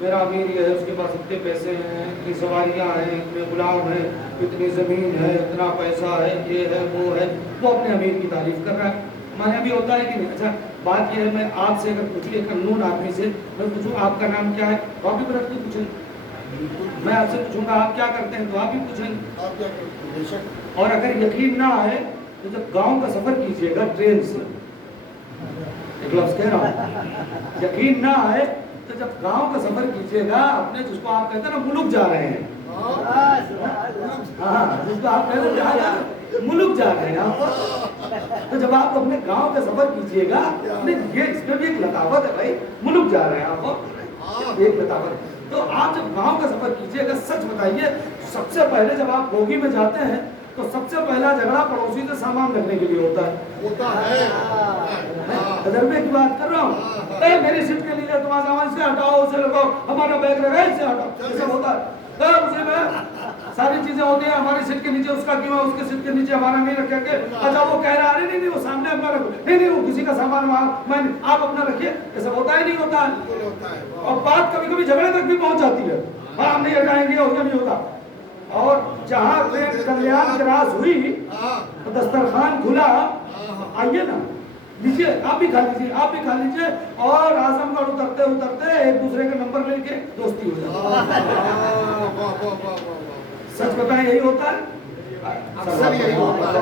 میرا امیر یہ ہے, اس کے پاس اتنے پیسے ہیں, اتنی سواریاں ہیں, اتنے غلام ہیں, اتنی زمین ہے, اتنا پیسہ ہے, یہ ہے وہ ہے. وہ اپنے امیر کی تعریف کر رہا ہے. ہمارے یہاں بھی ہوتا ہے کہ نہیں. اچھا بات یہ ہے, میں آپ سے اگر پوچھوں, ایک انون آدمی سے میں پوچھوں آپ کا نام کیا ہے, تو آپ بھی برف پوچھیں. میں آپ سے پوچھوں گا آپ کیا کرتے ہیں, تو آپ بھی پوچھیں. اور اگر یقین نہ آئے تو جب گاؤں کا سفر کیجیے گا ٹرین سے, ایک لفظ کہہ رہا ہوں, یقین نہ آئے تو جب گاؤں کا سفر کیجیے گا, اپنے جس کو آپ کہتے ہیں نا ملک جا رہے ہیں, ہاں جس کو آپ کہتے ہیں ملک جا رہے ہیں آپ, تو جب آپ اپنے گاؤں کا سفر کیجیے گا, یہ اس میں بھی ایک لطافت ہے بھائی, ملک جا رہے ہیں آپ, ایک لطافت ہے. تو آپ جب گاؤں کا سفر کیجیے گا, سچ بتائیے, سب سے پہلے جب آپ بوگی میں جاتے ہیں تو سب سے پہلا جھگڑا پڑوسی سے سامان رکھنے کے لیے ہوتا ہے. تجربے کی بات کر رہا ہوں, میری سیٹ کے لیے تمہارا سامان سے ہٹاؤ, اسے لگاؤ, ہمارا بیگ رہے سے ہٹاؤ, ایسا ہوتا ہے. اسی میں ساری چیزیں ہوتی ہیں, ہماری سیٹ کے نیچے اس کا کیوں ہے, اس کے سیٹ کے نیچے ہمارا نہیں رکھا کہ اچھا وہ کہہ رہا ہے نہیں وہ سامنے اپنا رکھو, نہیں وہ کسی کا سامان میں آپ اپنا رکھیے, ایسا ہوتا ہی نہیں ہوتا ہے. اور بات کبھی کبھی جھگڑے تک بھی پہنچ جاتی ہے, ہاں ہم نہیں ہٹائیں گے, اور نہیں ہوتا. اور جہاں کلیان کراس ہوئی تو دسترخوان کھلا, آئیے نا لیجیے, آپ بھی کھا لیجیے, آپ بھی کھا لیجیے, اور اعظم گڑھ اترتے اترتے ایک دوسرے کا نمبر لے کے دوستی ہو جاتی ہے. سچ بتائیں یہی ہوتا ہے, اکثر یہی ہوتا ہے.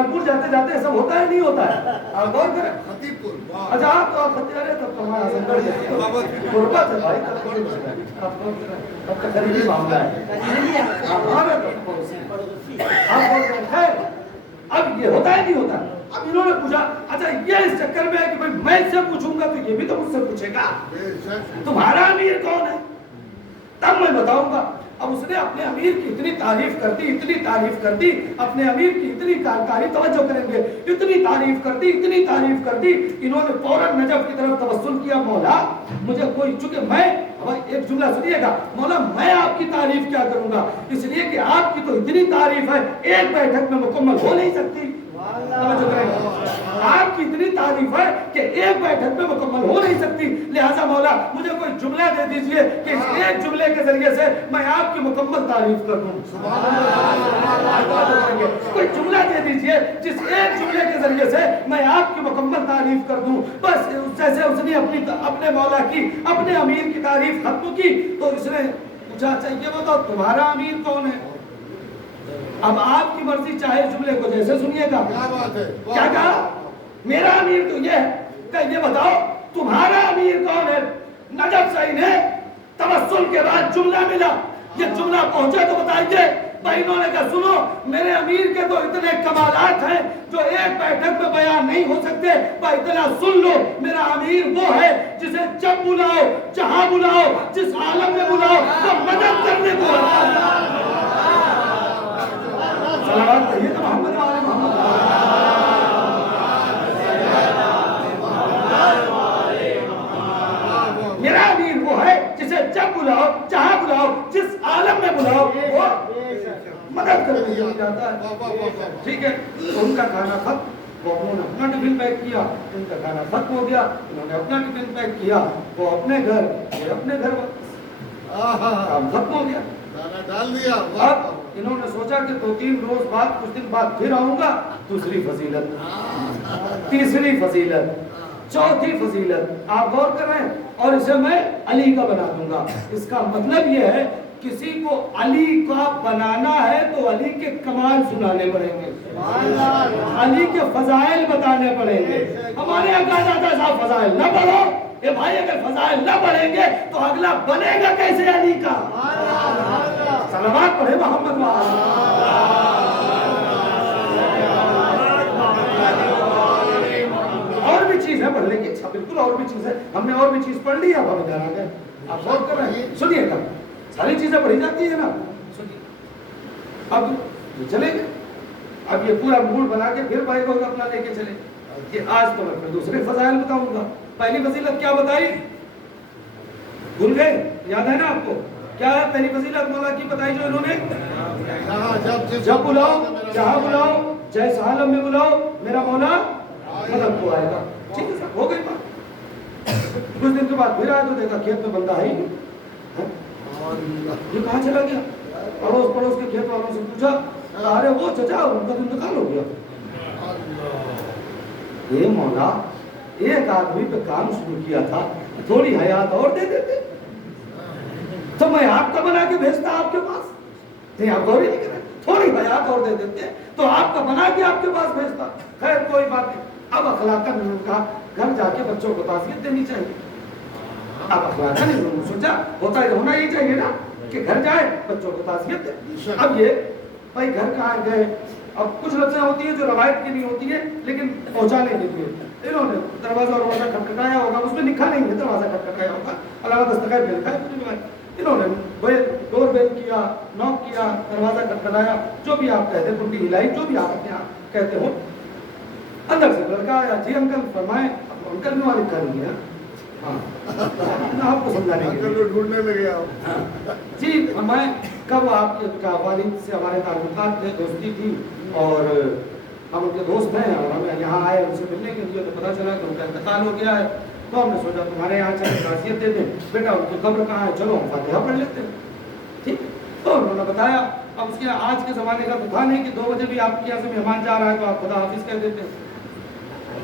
कानपुर जाते जाते सब होता है नहीं होता है? आप गौर करें। खतीपुर, वाह। अच्छा आप तो खतियारे तब तो हमारा संकट है, गुर्बत है भाई, तब तो नहीं बचेगा। आप गौर करें, तब तो गरीबी मामला है। आप हमारे तब पड़ोसी। आप गौर करें, खैर अब ये होता है नहीं होता? अब इन्होंने पूछा, अच्छा ये इस चक्कर में है कि भाई मैं इससे पूछूंगा तो ये भी तो मुझसे पूछेगा, बेशक। तुम्हारा अमीर कौन है? तब मैं बताऊंगा। अब उसने अपने अमीर की इतनी तारीफ कर दी, इतनी तारीफ कर दी, अपने अमीर की इतनी कारी, तवज्जो करेंगे, इतनी तारीफ कर दी, इतनी तारीफ कर दी, इन्होंने फौरन नजफ की तरफ तवस्सुल किया, मौला मुझे कोई, चूंकि मैं, अब एक जुमला सुनिएगा, मौला मैं आपकी तारीफ क्या करूंगा, इसलिए कि आपकी तो इतनी तारीफ है एक बैठक में मुकम्मल हो नहीं सकती। आपकी इतनी तारीफ है कि एक बैठक में मुकम्मल हो नहीं सकती, लिहाजा मौला मुझे कोई जुमला दे दीजिए कि इस एक जुमले के जरिए से मैं आपकी मुकम्मल तारीफ कर दूं। कोई जुमला दे दीजिए जिस एक जुमले के जरिए से मैं आपकी मुकम्मल तारीफ कर दूं। बस जैसे उसने अपने मौला की, अपने अमीर की तारीफ खत्म की तो उसने पूछा, अच्छा ये बताओ तुम्हारा अमीर कौन है? अब आपकी मर्जी, चाहे जुमले को जैसे सुनिएगा। क्या बात है? क्या कहा? मेरा अमीर तो ये है कि ये बताओ तुम्हारा अमीर कौन है? नजफ से इन्हें तवस्सुल के बाद जुमला मिला, ये जुमला पहुंचे तो बताइए। भाई इन्होंने कहा सुनो, मेरे अमीर के तो इतने कमालात हैं जो एक बैठक में बयान नहीं हो सकते, भाई इतना सुन लो, मेरा अमीर वो है जिसे जब बुलाओ, जहां बुलाओ, जिस आलम में बुलाओ तो मदद करने को सलावत कहिए तो मोहम्मद वाले मोहम्मद। मेरा अमीर वो है जिसे जब बुलाओ, जहां बुलाओ, जिस आलम में बुलाओ वो मदद करने को जाता है। ठीक है, उनका खाना खत्म, वो उन्होंने अपना टिफिन पैक किया, उनका खाना खत्म हो गया, उन्होंने अपना टिफिन पैक किया, वो अपने घर, ये अपने घर, काम खत्म हो गया, दाना डाल दिया। अब इन्होंने सोचा कि 2-3 रोज बाद, कुछ दिन बाद फिर आऊंगा, दूसरी फजीलत, तीसरी फजीलत, चौथी फजीलत, आप गौर कर रहे हैं, और इसे मैं अली का बना दूंगा। इसका मतलब यह है किसी को अली का बनाना है तो अली के कमाल सुनाने पड़ेंगे, अली के फजाइल बताने पड़ेंगे। हमारे यहाँ कहा जाता है साहब फजाइल न पढ़ो, ये भाई अगर फजाइल न पढ़ेंगे तो अगला बनेगा कैसे अली का? सलावत पढ़े मोहम्मद और भी चीज है पढ़ने की, अच्छा बिल्कुल और भी चीज है, हमने और भी चीज पढ़ ली, अब हम इधर आ गए, आप गौर कर रहे हैं, सुनिएगा, सारी चीजें पढ़ी जाती है ना, सुनिए। अब चले गए, अब ये पूरा मूड बना के फिर भाई को अपना लेके चले कि आज तो मैं दूसरे फजाइल बताऊंगा। पहली फजीलत क्या बताई? भूल गए? याद है ना आपको? क्या है पहली फजीलत मौला की बताई जो इन्होंने? जब बुलाओ, जहां बुलाओ, जैस आलम में बुलाओ, मेरा मौला मदद को आएगा। ठीक है सर, हो गई बात। कुछ दिन के बाद फिर आया तो देखा खेत में बंदा है ही नहीं, ये कहाँ चला गया? पड़ोस के खेत वालों से पूछा, अरे वो चचा उनका तो इंतकाल हो गया। ये मौला एक आदमी पे काम शुरू किया था, थोड़ी हयात और दे देते तो मैं आपका बना के भेजता आपके पास, नहीं आप गौर नहीं करें, थोड़ी हयात और दे देते तो आपका बना के आपके पास भेजता। खैर कोई बात नहीं। अब अखलाकन उनका घर जाके बच्चों को ताज़ियत देनी चाहिए। अब अखलाकन उन्होंने सोचा होना ही चाहिए ना कि घर जाए बच्चों को ताज़ियत दे। अब ये भाई घर कहाँ गए, अब कुछ लफ्ज़ें होती हैं जो रवायत की नहीं होती है लेकिन पहुँचाने के लिए इन्होंने दरवाजा खटखटाया होगा, उसमें लिखा नहीं है दरवाजा खटखटाया होगा, अलावा दस्तखत पे लिखा है, इन्होंने डोर बेल किया, नॉक किया, दरवाजा खटखटाया, जो भी आप कहते, कुंडी हिलाई, जो भी आप अपने आप कहते हो। अंदर से लड़का आया, जी अंकल फरमाए, अंकल ने वाले कर लिया, आपको समझाने के लिए ढूंढने में गया जी फरमाए कब आपके वालिद से हमारे ताल्लुकात थे, दोस्ती थी और हम उनके दोस्त हैं और हमें यहाँ आए उनसे मिलने के लिए, तो पता चला कि उनका इंतकाल हो गया है, तो हमने सोचा तुम्हारे यहाँ चले ताज़ियत दे दें, बेटा उनकी कब्र कहाँ है, चलो हम फातिहा पढ़ लेते हैं। ठीक, तो उन्होंने बताया। अब उसके आज के ज़माने का तो था नहीं कि 2 बजे भी आपके यहाँ से मेहमान जा रहा है तो आप खुदा हाफिज़ कह देते हैं।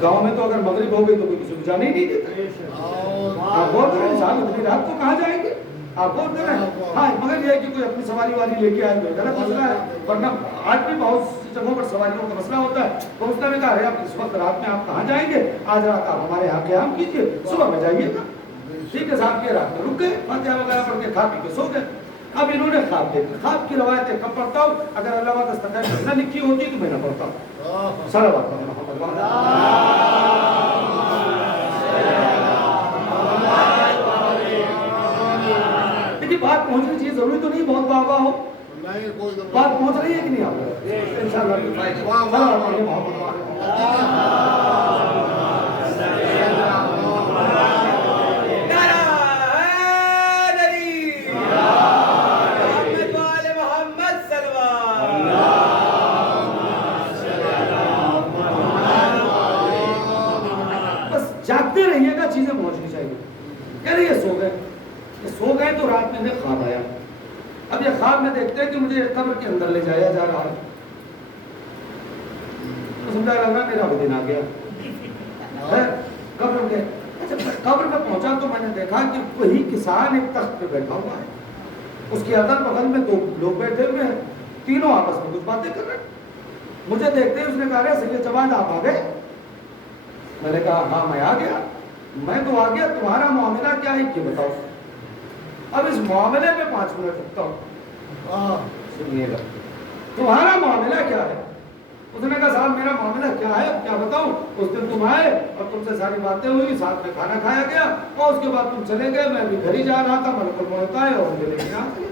गाँव में तो अगर मगरिब हो गई तो कोई किसी को जाने ही नहीं देता। आप बहुत इंसान इतनी रात को कहाँ जाएंगे, آپ بولتے ہیں ہاں، مگر یہ ہے کہ کوئی اپنی سواری والی لے کے آئے تو غلط مسئلہ ہے، ورنہ آج بھی بہت سی جگہوں پر سواریوں کا مسئلہ ہوتا ہے. تو اس نے کہا ہے آپ اس وقت رات میں آپ کہاں جائیں گے؟ آج رات آپ ہمارے یہاں قیام کیجیے، صبح میں جائیے گا. ٹھیک ہے صاحب، کے رات میں رک گئے، فاتحہ وغیرہ پڑھ کے کھا پی کے سو گئے. اب انہوں نے خواب دیکھا. خواب کی روایتیں کب پڑھتا ہوں؟ اگر علامہ دستخط نہ لکھی ہوتی تو میں نہ پڑھتا ہوں. صلوات محمد دیکھیے بات پہنچنی چاہیے، ضروری تو نہیں بہت واہ واہ ہو. نہیں کوئی بات پہنچ رہی ہے کہ نہیں آپ کو؟ بس جاگتے رہیے گا، چیزیں پہنچنی چاہیے. کہہ رہے یہ سو گئے تو رات میں انہیں خواب آیا. اب یہ خواب میں دیکھتے ہیں کہ مجھے ایک قبر کے اندر لے جایا جا رہا ہے. تو سمجھا لگ رہا میرا بھی دن آ گیا قبر کے. اچھا قبر میں پہنچا تو میں نے دیکھا کہ وہی کسان ایک تخت پہ بیٹھا ہوا ہے. اس کے اگل بغل میں 2 لوگ بیٹھے ہوئے ہیں، تینوں آپس میں کچھ باتیں کر رہے ہیں. مجھے دیکھتے ہی اس نے کہا سید جواد آپ آ گئے؟ میں نے کہا ہاں میں آ گیا. میں تو آ گیا، تمہارا معاملہ کیا ہے یہ بتاؤ. اب اس معاملے میں 5 منٹ رکھتا ہوں، سنیے گا. تمہارا معاملہ کیا ہے؟ اس نے کہا صاحب میرا معاملہ کیا ہے، کیا بتاؤں. اس دن تم آئے اور تم سے ساری باتیں ہوئی، ساتھ میں کھانا کھایا گیا اور اس کے بعد تم چلے گئے. میں بھی گھر ہی جا رہا تھا، ملک الموت آئے اور مجھے لے کے آ گئے.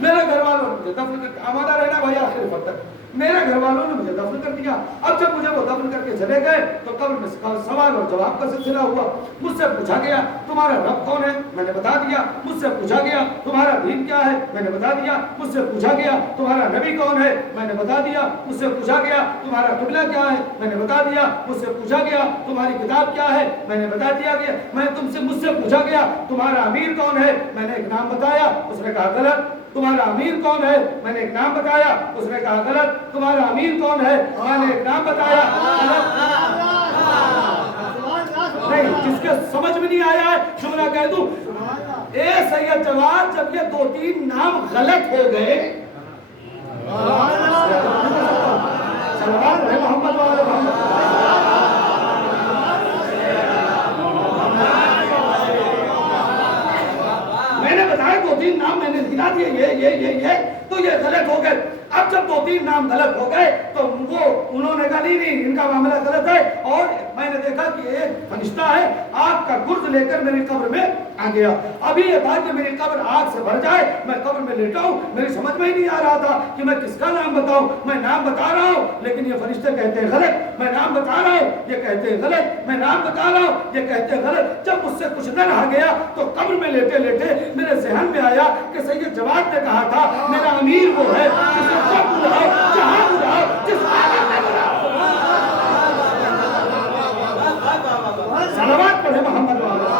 میرے گھر والوں نے مجھے دفن کر کے آمادہ رہنا بھائی آخر وقت تک. میرے گھر والوں نے مجھے دفن کر دیا. اب جب مجھے وہ دفن کر کے چلے گئے تو قبر میں سوال اور جواب کا سلسلہ ہوا. مجھ سے پوچھا گیا تمہارا رب کون ہے، میں نے بتا دیا. مجھ سے پوچھا گیا تمہارا دین کیا ہے، میں نے بتا دیا. مجھ سے پوچھا گیا تمہارا نبی کون ہے، میں نے بتا دیا. مجھ سے پوچھا گیا تمہارا قبلہ کیا ہے، میں نے بتا دیا. مجھ سے پوچھا گیا تمہاری کتاب کیا ہے، میں نے بتا دیا. مجھ سے پوچھا گیا تمہارا امیر کون ہے، میں نے ایک نام بتایا. اس نے کہا غلط. تمہارا امیر کون ہے، میں نے ایک نام بتایا. اس نے کہا غلط. تمہارا امیر کون ہے، میں نے ایک نام بتایا. نہیں، جس کے سمجھ میں نہیں آیا ہے جملہ کہہ دوں. اے سید جواد جب یہ 2-3 نام غلط ہو گئے، صلوات ہے محمد والے محمد. میں نے بتایا 2-3 نام میں نے گنا دیے، یہ تو یہ غلط ہو گئے. اب جب 2-3 نام غلط ہو گئے تو وہ انہوں نے کہا نہیں ان کا معاملہ غلط ہے. اور میں نے دیکھا کہ ایک فرشتہ ہے آگ کا گرز لے کر میری قبر میں آ گیا. ابھی یہ تھا کہ میری قبر آگ سے بھر جائے، میں قبر میں لیٹا ہوں. میری سمجھ میں ہی نہیں آ رہا تھا کہ میں کس کا نام بتاؤں. میں نام بتا رہا ہوں لیکن یہ فرشتے کہتے ہیں غلط. میں نام بتا رہا ہوں یہ کہتے ہیں غلط. میں نام بتا رہا ہوں یہ کہتے ہیں غلط. جب مجھ سے کچھ نہ رہ گیا تو قبر میں لیٹے لیٹے میرے ذہن میں آیا کہ سید جواد نے کہا تھا میرا امیر وہ ہے جسے جب بلاؤ جہاں بلاؤ جس عالم میں بلاؤ. صلوات پڑھے محمد والا.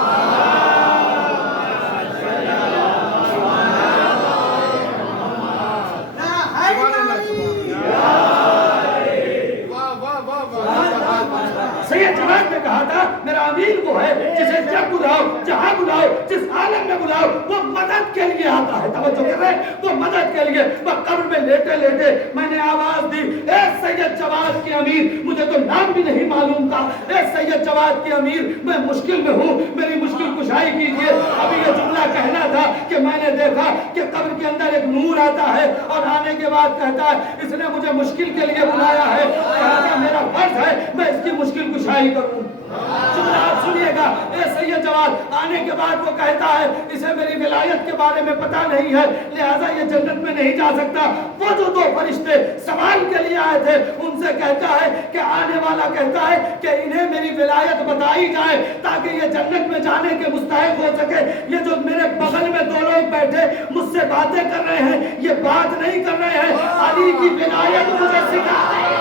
سید جواد نے کہا تھا میرا امیر وہ ہے جسے جب بلاؤ جہاں بلاؤ جس عالم میں بلاؤ وہ مدد کے لیے آتا ہے. توجہ کر رہے ہیں، وہ مدد کے لیے. وہ قبر میں لیٹے لیٹے میں نے آواز دی اے سید جواد کے امیر. مجھے تو نام بھی نہیں معلوم تھا. اے سید جواد کے امیر میں مشکل میں ہوں، میری مشکل کشائی کیجیے. ابھی یہ جملہ کہنا تھا کہ میں نے دیکھا کہ قبر کے اندر ایک نور آتا ہے اور آنے کے بعد کہتا ہے اس نے مجھے مشکل کے لیے بلایا ہے، لہذا میرا فرض ہے میں اس کی مشکل کشائی کروں. جملہ آپ سنیے گا. اے سید جواد آنے کے بعد وہ کہتا ہے اسے میری ولایت کے بارے میں پتہ نہیں ہے لہذا یہ جنت میں نہیں جا سکتا. وہ جو 2 فرشتے سوال کے لیے آئے تھے ان سے کہتا ہے کہ آنے والا کہتا ہے کہ انہیں میری ولایت بتائی جائے تاکہ یہ جنت میں جانے کے مستحق ہو سکے. یہ جو میرے بغل میں 2 لوگ بیٹھے مجھ سے باتیں کر رہے ہیں یہ بات نہیں کر رہے ہیں، علی کی ولایت مجھے سکھا رہے ہیں.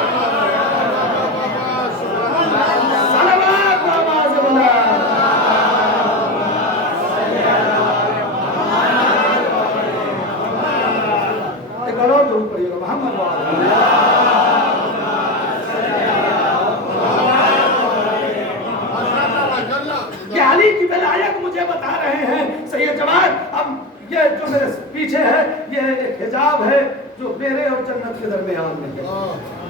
علی کی ولایت مجھے بتا رہے ہیں. سید جواد اب मानने के।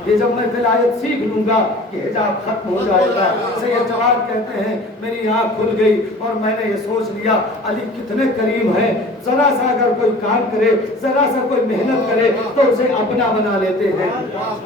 ये जब मैं विलायत सीख लूंगा कि हिजाब खत्म हो जाएगा। सैयद जवाद कहते हैं मेरी आंख खुल गई और मैंने ये सोच लिया अली कितने करीम है, जरा सा अगर कोई काम करे, जरा सा कोई मेहनत करे तो उसे अपना बना लेते हैं।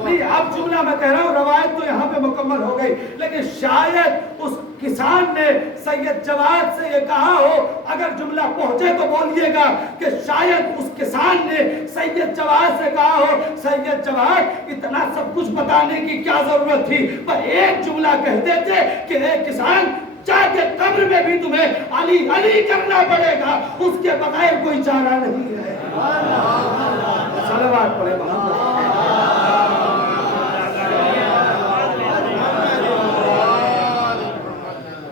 नहीं, अब जुमला मैं कह रहा हूँ, रवायत तो यहाँ पे मुकम्मल हो गई, लेकिन शायद उस किसान ने सैयद जवाद से ये कहा हो, अगर जुमला पहुंचे तो बोलिएगा कि शायद उस किसान ने सैयद जवाद से कहा हो, सैयद जवाद इतना सब कुछ बताने की क्या जरूरत थी, पर एक जुमला कह देते कि ए किसान, जाके कब्र में भी तुम्हें अली अली करना पड़ेगा, उसके बगैर कोई चारा नहीं है। सलावत पढ़े मोहम्मद।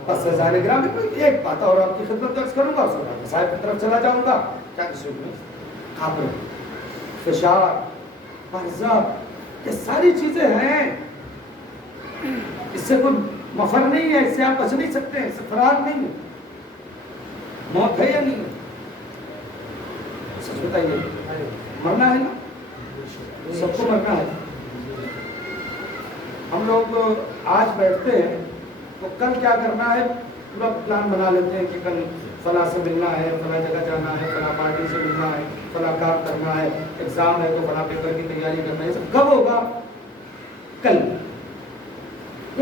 बस ज़ाहिर ग्राम में कोई एक बात और आपकी खिदमत अर्ज करूंगा, और साहब की तरफ चला जाऊंगा। क्या किसी में खाबर, फिशार, पर्जा, ये सारी चीजें हैं, इससे कोई मफर नहीं है, इससे आप बच नहीं सकते, इससे फरार नहीं है। मौत है या नहीं है? सच बताइए, मरना है ना, सबको मरना है। हम लोग आज बैठते हैं तो कल क्या करना है पूरा प्लान बना लेते हैं कि कल फला से मिलना है, फला जगह जाना है, फला पार्टी से मिलना है, फला काम करना है, एग्जाम है तो फला पेपर की तैयारी करना है। सब कब होगा? कल।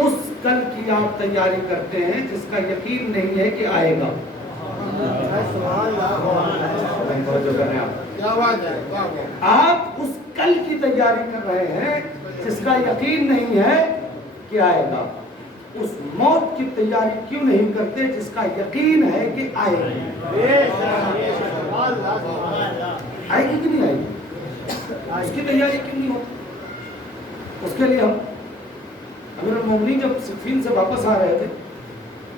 उस कल की आप तैयारी करते हैं जिसका यकीन नहीं है कि आएगा। क्या बात है? आप उस कल की तैयारी कर रहे हैं जिसका यकीन नहीं है कि आएगा। उस मौत की तैयारी क्यों नहीं करते जिसका यकीन है कि आएगी? आएगी कि नहीं आएगी? उसकी तैयारी क्यों नहीं होती? उसके लिए हम अमीरुल मोमिनीन जब सिफ़ीन से वापस आ रहे थे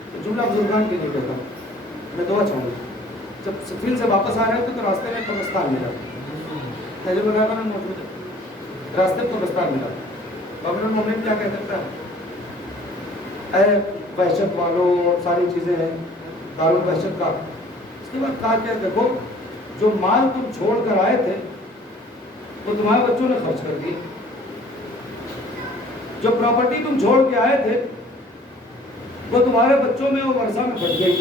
तो जुमला बुजुर्गान के लिए कहता हूँ, मैं दुआ चाहूँगा। जब सिफ़ीन से वापस आ रहे थे तो रास्ते में कब्रिस्तान मिला, तजुर्बा में मौजूद है, रास्ते में कब्रिस्तान मिला। अमीरुल मोमिनीन क्या कहते हैं, अरे वहशत वालों और सारी चीज़ें हैं, दारुल वहशत का। इसके बाद कहा क्या, देखो जो माल तुम छोड़ कर आए थे वो तुम्हारे बच्चों ने खर्च कर दिए, जो प्रॉपर्टी तुम छोड़ के आए थे वो तुम्हारे बच्चों में वो वर्षा में फट गई,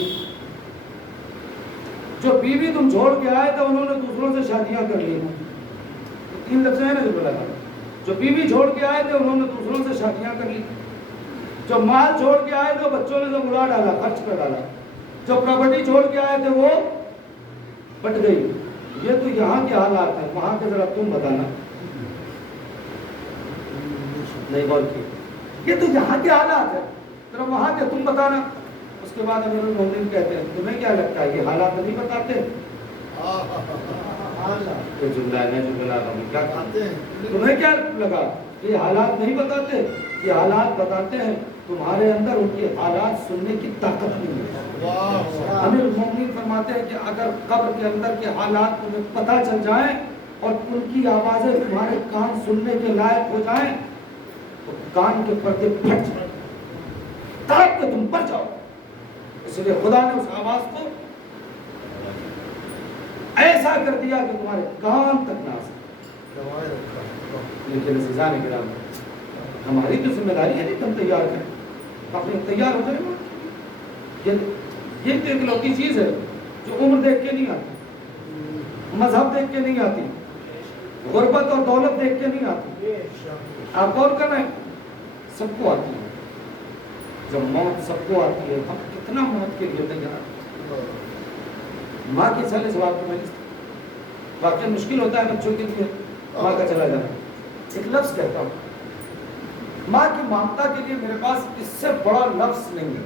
जो बीवी तुम छोड़ के आए थे उन्होंने दूसरों से शादियां कर ली। तो 3 लफ्ज़ है ना जो बोला, जो बीवी छोड़ के आए थे उन्होंने दूसरों से शादियां कर ली, जो माल छोड़ के आए थे बच्चों ने सब उड़ा डाला, खर्च कर डाला, जो प्रॉपर्टी छोड़ के आए थे वो बट गई। ये तो यहाँ के हालात हैं, वहाँ के जरा तुम बताना। नहीं गौर की, ये तो यहाँ के हालात है, जरा वहाँ के तुम बताना। उसके बाद अमीरुल मोमिनीन कहते हैं तुम्हें क्या लगता है ये हालात नहीं बताते? ये जुमला है, जुमला क्या कहते हैं, तुम्हें क्या लगा ये हालात नहीं बताते? ये हालात बताते हैं, तुम्हारे अंदर उनके हालात सुनने की ताकत नहीं है। अमीरुल मोमिनीन फरमाते हैं कि अगर कब्र के अंदर के हालात तुम्हें पता चल जाएं और उनकी आवाज़ें तुम्हारे कान सुनने के लायक हो जाएं तो कान के पर्दे फट जाए, तड़प के तुम पर जाओ। इसलिए खुदा ने उस आवाज़ को ऐसा कर दिया कि तुम्हारे कान तक ना आ सके। लेकिन जाने के नाम हमारी तो जिम्मेदारी है नहीं तुम तैयार करें, अपने तैयार हो जाए। ये तो इकलौती चीज़ है जो उम्र देख के नहीं आती, मजहब देख के नहीं आती, गुर्बत और दौलत देख के नहीं आती। आप गौर कर रहे हैं, सबको आती है। जब मौत सबको आती है, हम कितना मौत के लिए तैयार। माँ की साले जवाब तो मैंने वाकई मुश्किल होता है बच्चों के लिए माँ का चला जाना। एक लफ्ज़ कहता हूँ, माँ की ममता के लिए मेरे पास इससे बड़ा लफ्ज़ नहीं है।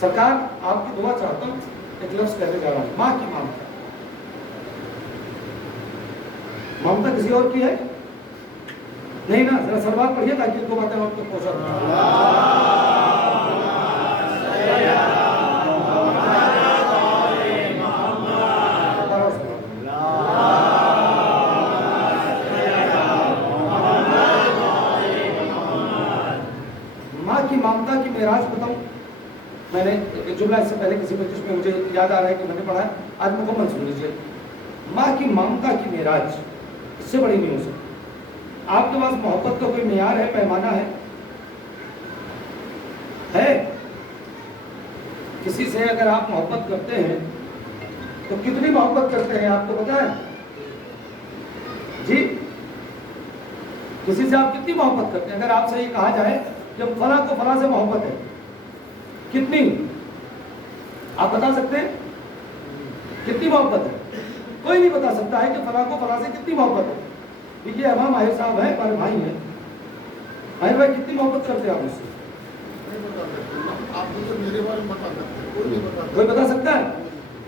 सरकार आपकी दुआ चाहता हूँ, एक लफ्ज़ कहने जा रहा हूँ, माँ की ममता। ममता किसी और की है नहीं ना? जरा सलवार पढ़िए ताकि दो बातें आपको पहुंचा ममता की मेराज बताऊं। मैंने एक जुमला इससे पहले किसी मजलिस में मुझे याद आ रहा है कि मैंने पढ़ा है, आज मुकम्मल सुन लीजिए। माँ की ममता की मेराज इससे बड़ी नहीं हो सकती। آپ کے پاس محبت کا کوئی معیار ہے, پیمانہ ہے؟ کسی سے اگر آپ محبت کرتے ہیں تو کتنی محبت کرتے ہیں آپ کو پتا ہے؟ جی, کسی سے آپ کتنی محبت کرتے ہیں؟ اگر آپ سے یہ کہا جائے کہ فلاں کو فلاں سے محبت ہے, کتنی آپ بتا سکتے ہیں؟ کتنی محبت ہے؟ کوئی نہیں بتا سکتا ہے کہ فلاں کو فلاں سے کتنی محبت ہے. یہ امام ماہر صاحب ہے, ہمارے بھائی ہیں. ماہر بھائی کتنی محبت کرتے ہیں آپ اس سے؟ آپ مجھے میرے بارے میں بتا سکتے ہیں, کوئی نہیں بتا سکتا. کوئی بتا سکتا ہے؟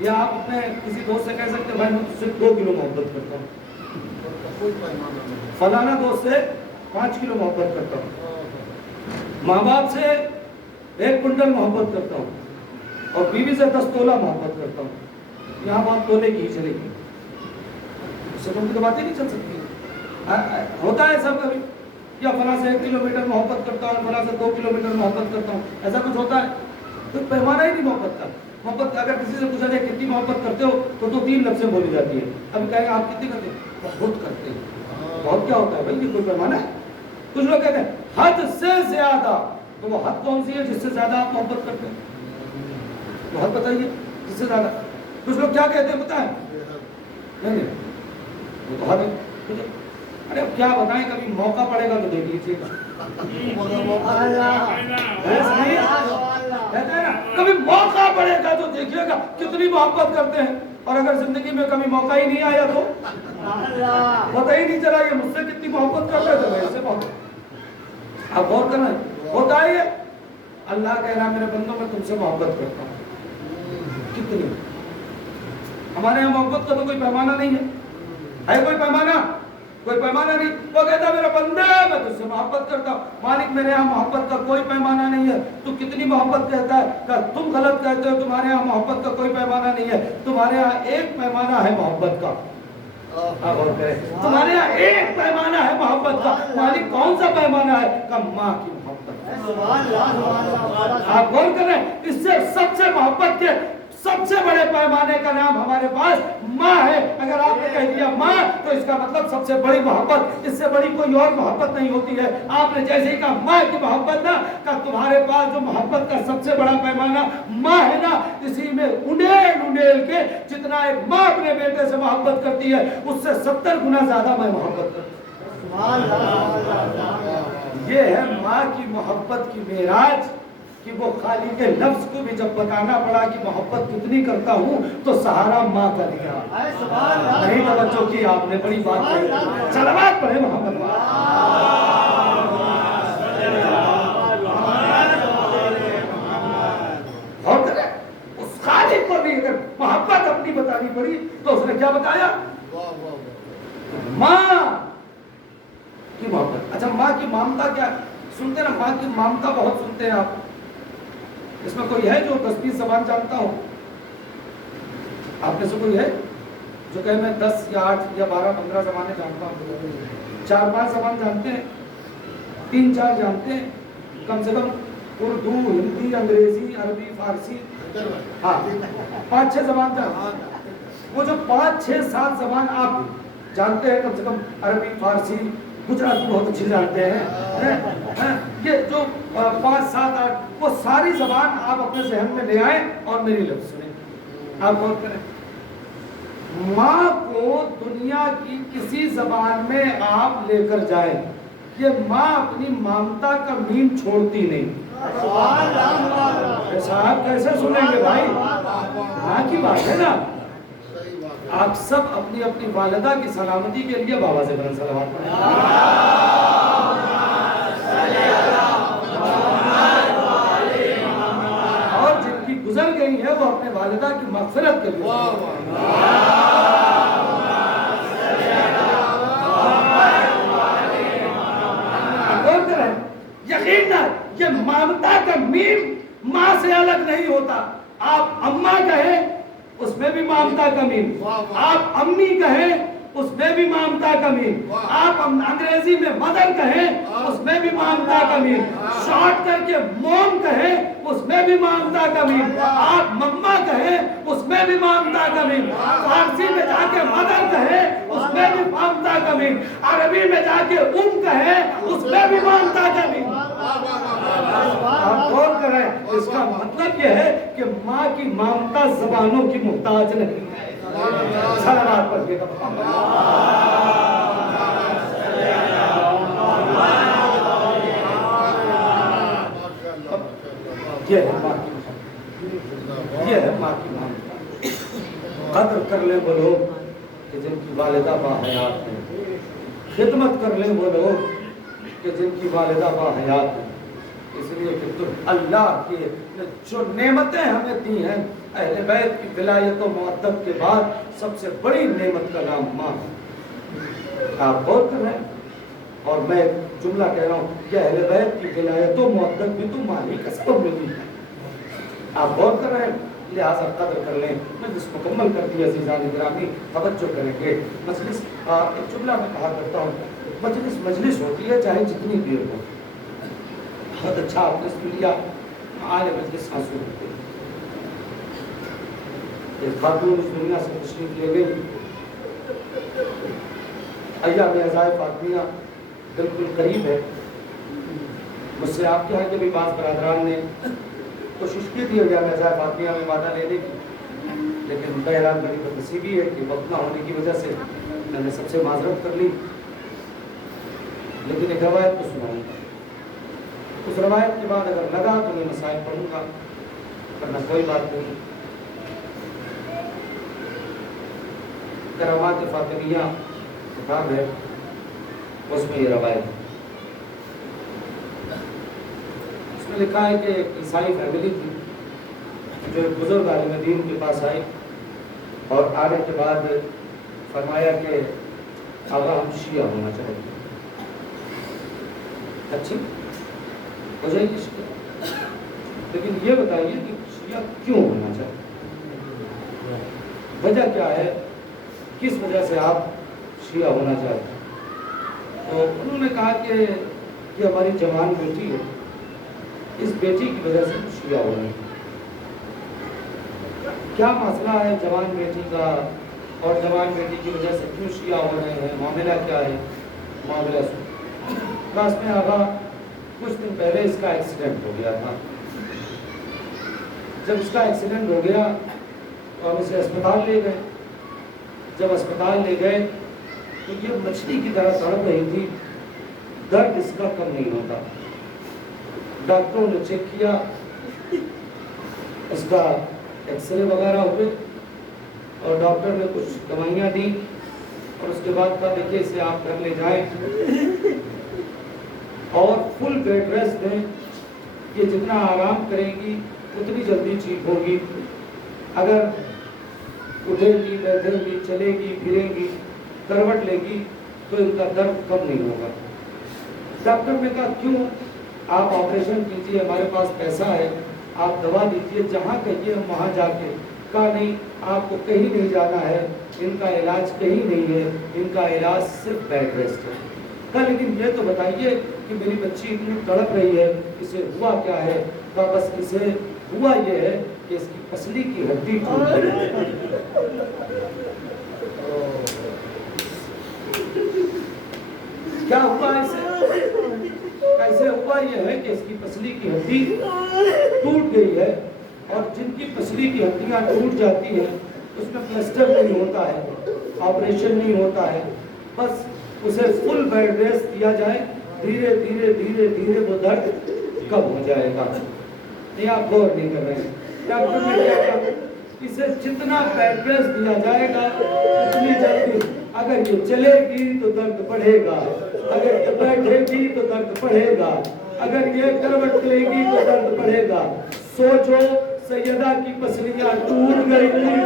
یا آپ اپنے کسی دوست سے کہہ سکتے ہیں بھائی میں تجھ سے 2 کلو محبت کرتا ہوں, کوئی پیمانہ نہیں. فلانا دوست سے 5 کلو محبت کرتا ہوں, ماں باپ سے 1 کنٹل محبت کرتا ہوں, اور بیوی سے 10 تولہ محبت کرتا ہوں. یہاں بات تولے کی ہی چلے گی, اس سے تو باتیں نہیں چل سکتی. ہوتا ہے سب کبھی, یا فلاں سے 1 کلومیٹر محبت کرتا ہوں, فلاں سے 2 کلومیٹر محبت کرتا ہوں, ایسا کچھ ہوتا ہے؟ تو پیمانہ ہی نہیں محبت کا. محبت اگر کسی سے پوچھا جائے کتنی محبت کرتے ہو تو 2-3 لفظیں بولی جاتی ہے. ابھی کہیں گے آپ کتنی کرتے ہیں؟ بہت کرتے ہیں. بہت کیا ہوتا ہے بھائی, یہ کوئی پیمانہ ہے؟ کچھ لوگ کہتے ہیں حد سے زیادہ, تو وہ حد کون سی ہے جس سے زیادہ آپ محبت کرتے ہیں؟ وہ حد بتائیے جس سے زیادہ. کچھ لوگ کیا کہتے ہیں پتہ ہے؟ نہیں وہ تو حد ہے. ارے اب کیا بتائیں, کبھی موقع پڑے گا تو دیکھ لیجیے. کہتے ہیں نا کبھی موقع پڑے گا تو دیکھیے گا کتنی محبت کرتے ہیں, اور اگر زندگی میں کبھی موقع ہی نہیں آیا تو پتہ ہی نہیں چلا یہ مجھ سے کتنی محبت کرتے تھے, میں اس سے محبت. آپ غور کرنا, ہوتا ہے یہ. اللہ کہہ رہا میرے بندوں میں تم سے محبت کرتا ہوں. کتنی ہمارے یہاں محبت کا تو کوئی پیمانہ نہیں ہے کوئی پیمانہ؟ کوئی پیمانہ نہیں. وہ کہتا ہے میرا بندہ میں تجھ سے محبت کرتا ہوں. مالک میرے یہاں محبت کا کوئی پیمانہ نہیں ہے. تو کتنی محبت کہتا ہے؟ کہ تم غلط کہتے ہو, تمہارے یہاں محبت کا کوئی پیمانہ نہیں ہے. تمہارے یہاں ایک پیمانہ ہے محبت کا. تمہارے یہاں ایک پیمانہ ہے محبت کا. مالک کون سا پیمانہ ہے؟ کہ ماں کی محبت. آپ غور کریں, اس سے سب سے محبت کے سب سے بڑے پیمانے کا نام ہمارے پاس ماں ہے. اگر آپ نے کہہ دیا ماں تو اس کا مطلب سب سے بڑی محبت, اس سے بڑی کوئی اور محبت نہیں ہوتی ہے. آپ نے جیسے ہی کہا ماں کی محبت نا, کہ تمہارے پاس جو محبت کا سب سے بڑا پیمانہ ماں ہے نا, اسی میں انڈیل کے جتنا ایک ماں اپنے بیٹے سے محبت کرتی ہے اس سے 70 گنا زیادہ میں محبت کرتی ہوں. یہ ہے ماں کی محبت کی معراج, کہ وہ خالی کے لفظ کو بھی جب بتانا پڑا کہ محبت کتنی کرتا ہوں تو سہارا ماں کا لیا. نہیں توجہ کی آپ نے, بڑی بات کہی. صلوات پڑھے محمد. اور اس خالق کو بھی اگر محبت اپنی بتانی پڑی تو اس نے کیا بتایا؟ ماں کی محبت. اچھا ماں کی ممتا کیا سنتے نا, ماں کی ممتا بہت سنتے ہیں آپ. اس میں کوئی ہے جو 10-20 زبان جانتا ہو؟ آپ میں سے کوئی ہے جو کہے میں 10 یا 8 یا 12-15 زبانیں جانتا ہوں؟ 4-5 زبان جانتے ہیں, 3-4 جانتے ہیں کم سے کم. اردو, ہندی, انگریزی, عربی, فارسی, ہاں 5-6 زبان جانتے ہیں. وہ جو 5-6-7 زبان آپ جانتے ہیں کم سے کم, عربی, فارسی, گجراتی بہت اچھی جانتے ہیں, یہ جو 5-7-8 وہ ساری زبان آپ اپنے ذہن میں لے آئیں اور میری لفظ سنیں. آپ غور کریں, ماں کو دنیا کی کسی زبان میں آپ لے کر جائیں, یہ ماں اپنی ممتا کا میم چھوڑتی نہیں. صاحب کیسے سنیں گے بھائی, ماں کی بات ہے نا. آپ سب اپنی اپنی والدہ کی سلامتی کے لیے بابا سے بلند صلوات پڑھیں. اور جن کی گزر گئی ہے وہ اپنے والدہ کی مغفرت کے لیے. یقیناً یہ ممتا کا میم ماں سے الگ نہیں ہوتا. آپ اماں کہیں اس میں بھی ممتا کا میم, آپ امی کہیں اس میں بھی ممتا کا میم, آپ انگریزی میں مدر کہیں اس میں بھی ممتا کا میم, شارٹ کر کے موم کہیں اس میں بھی ممتا کا میم, آپ مما کہیں اس میں بھی ممتا کا میم, فارسی میں جا کے مدر کہیں उसमें भी मामता कमी। अरबी में जाके कहे उसमें भी मामता कमी। आप गौर करें, इसका मतलब यह है कि माँ की ममता जबानों की मुहताज नहीं है। सलावत पढ़िएगा। ये है माँ की ममता, ये है माँ की ममता। कदर कर ले वो लोग कि जिनकी वालिदा बाहयात है, खिदमत कर ले वो लोग कि जिनकी वालिदा बाहयात है। इसलिए कि तो अल्लाह की जो नेमतें हमें दी हैं, अहले बैत की विलायत और मुअद्दब के बाद सबसे बड़ी नेमत का नाम माँ है। आप गौर कर रहे हैं, और मैं जुमला कह रहा हूँ कि अहले बैत की विलायत और मुअद्दब भी तो माँ ही का सबब मिली है। आप गौर कर रहे हैं, लिहाजा कदर कर लें। मजलिस मुकम्मल कर दी अज़ीज़ान गिरामी, तवज्जो करेंगे। मजलिस एक जुमला में कहा करता हूँ, मजलिस मजलिस होती है चाहे जितनी देर हो। बहुत अच्छा आपने सुन लिया, आले मजलिस हासिल होते हैं। एक खातून इस दुनिया से तशरीफ ले गई। अय्याम अज़ाए फातिमिया बिल्कुल करीब है। मुझसे आपके यहाँ के भी बाज़ बरादरान ने कोशिश की थी अय्याम अज़ाए फातिमिया में वादा लेने की, लेकिन बहरहाल मेरी बदनसीबी है कि वक्त ना होने की वजह से मैंने सबसे माजरत कर ली। लेकिन एक रवायत को सुनाऊंगा, उस रवायत के बाद अगर लगा तो मैं मसाइल पढ़ूंगा, वरना कोई बात नहीं। करामात फातिमिया किताब है, उसमें ये रवायत है। उसमें लिखा है कि एक ईसाई फैमिली थी जो एक बुजुर्ग आलिम दीन के पास आई और आने के बाद फरमाया कि आगा हम शिया होना चाहिए। अच्छी हो जाएगी शिया, लेकिन ये बताइए कि शिया क्यों होना चाहिए, वजह क्या है, किस वजह से आप शिया होना चाहते हैं? तो उन्होंने कहा कि हमारी जवान बेटी है, इस बेटी की वजह से शिया हो रहे हैं। क्या मसला है जवान बेटी का, और जवान बेटी की वजह से क्यों शिया हो रहे हैं, मामला क्या है? मामला क्लास में आगा कुछ दिन पहले इसका एक्सीडेंट हो गया था। जब इसका एक्सीडेंट हो गया तो हम इसे अस्पताल ले गए। जब अस्पताल ले गए तो ये मछली की तरह तड़प रही थी, दर्द इसका कम नहीं होता। डॉक्टरों ने चेक किया, इसका एक्सरे वगैरह हुए और डॉक्टर ने कुछ दवाइयाँ दी और उसके बाद कहा देखिए इसे आप घर ले जाएं और फुल बेड रेस्ट दें। ये जितना आराम करेंगी उतनी जल्दी ठीक होगी। अगर उठेगी, बैठेगी, चलेगी, फिरेगी, करवट लेगी तो इनका दर्द कम नहीं होगा। डॉक्टर ने कहा क्यों, आप ऑपरेशन कीजिए, हमारे पास पैसा है, आप दवा दीजिए, जहाँ कहिए हम वहाँ जाके। कहा नहीं, आपको कहीं नहीं जाना है, इनका इलाज कहीं नहीं है, इनका इलाज सिर्फ बेड रेस्ट है। कहा लेकिन ये तो बताइए कि मेरी बच्ची इतनी तड़प रही है, इसे हुआ क्या है? कहा बस इसे हुआ ये है कि इसकी पसली की हड्डी टूट गई। क्या हुआ इसे? कैसे हुआ? ये है कि इसकी पसली की हड्डी टूट गई है, और जिनकी पसली की हड्डियां टूट जाती हैं उसमें प्लास्टर नहीं होता है, ऑपरेशन नहीं होता है, बस उसे फुल बेड रेस्ट दिया जाए, धीरे धीरे धीरे धीरे वो दर्द कम हो जाएगा। ये आप गौर नहीं कर रहे हैं। डॉक्टर ने क्या कहा, इसे जितना बेड रेस्ट दिया जाएगा उतनी जल्दी, अगर ये चलेगी तो दर्द बढ़ेगा, अगर ये बैठेगी तो दर्द बढ़ेगा, अगर ये करवट लेगी तो दर्द बढ़ेगा। सोचो सैयदा की पसलियां टूट गई थी,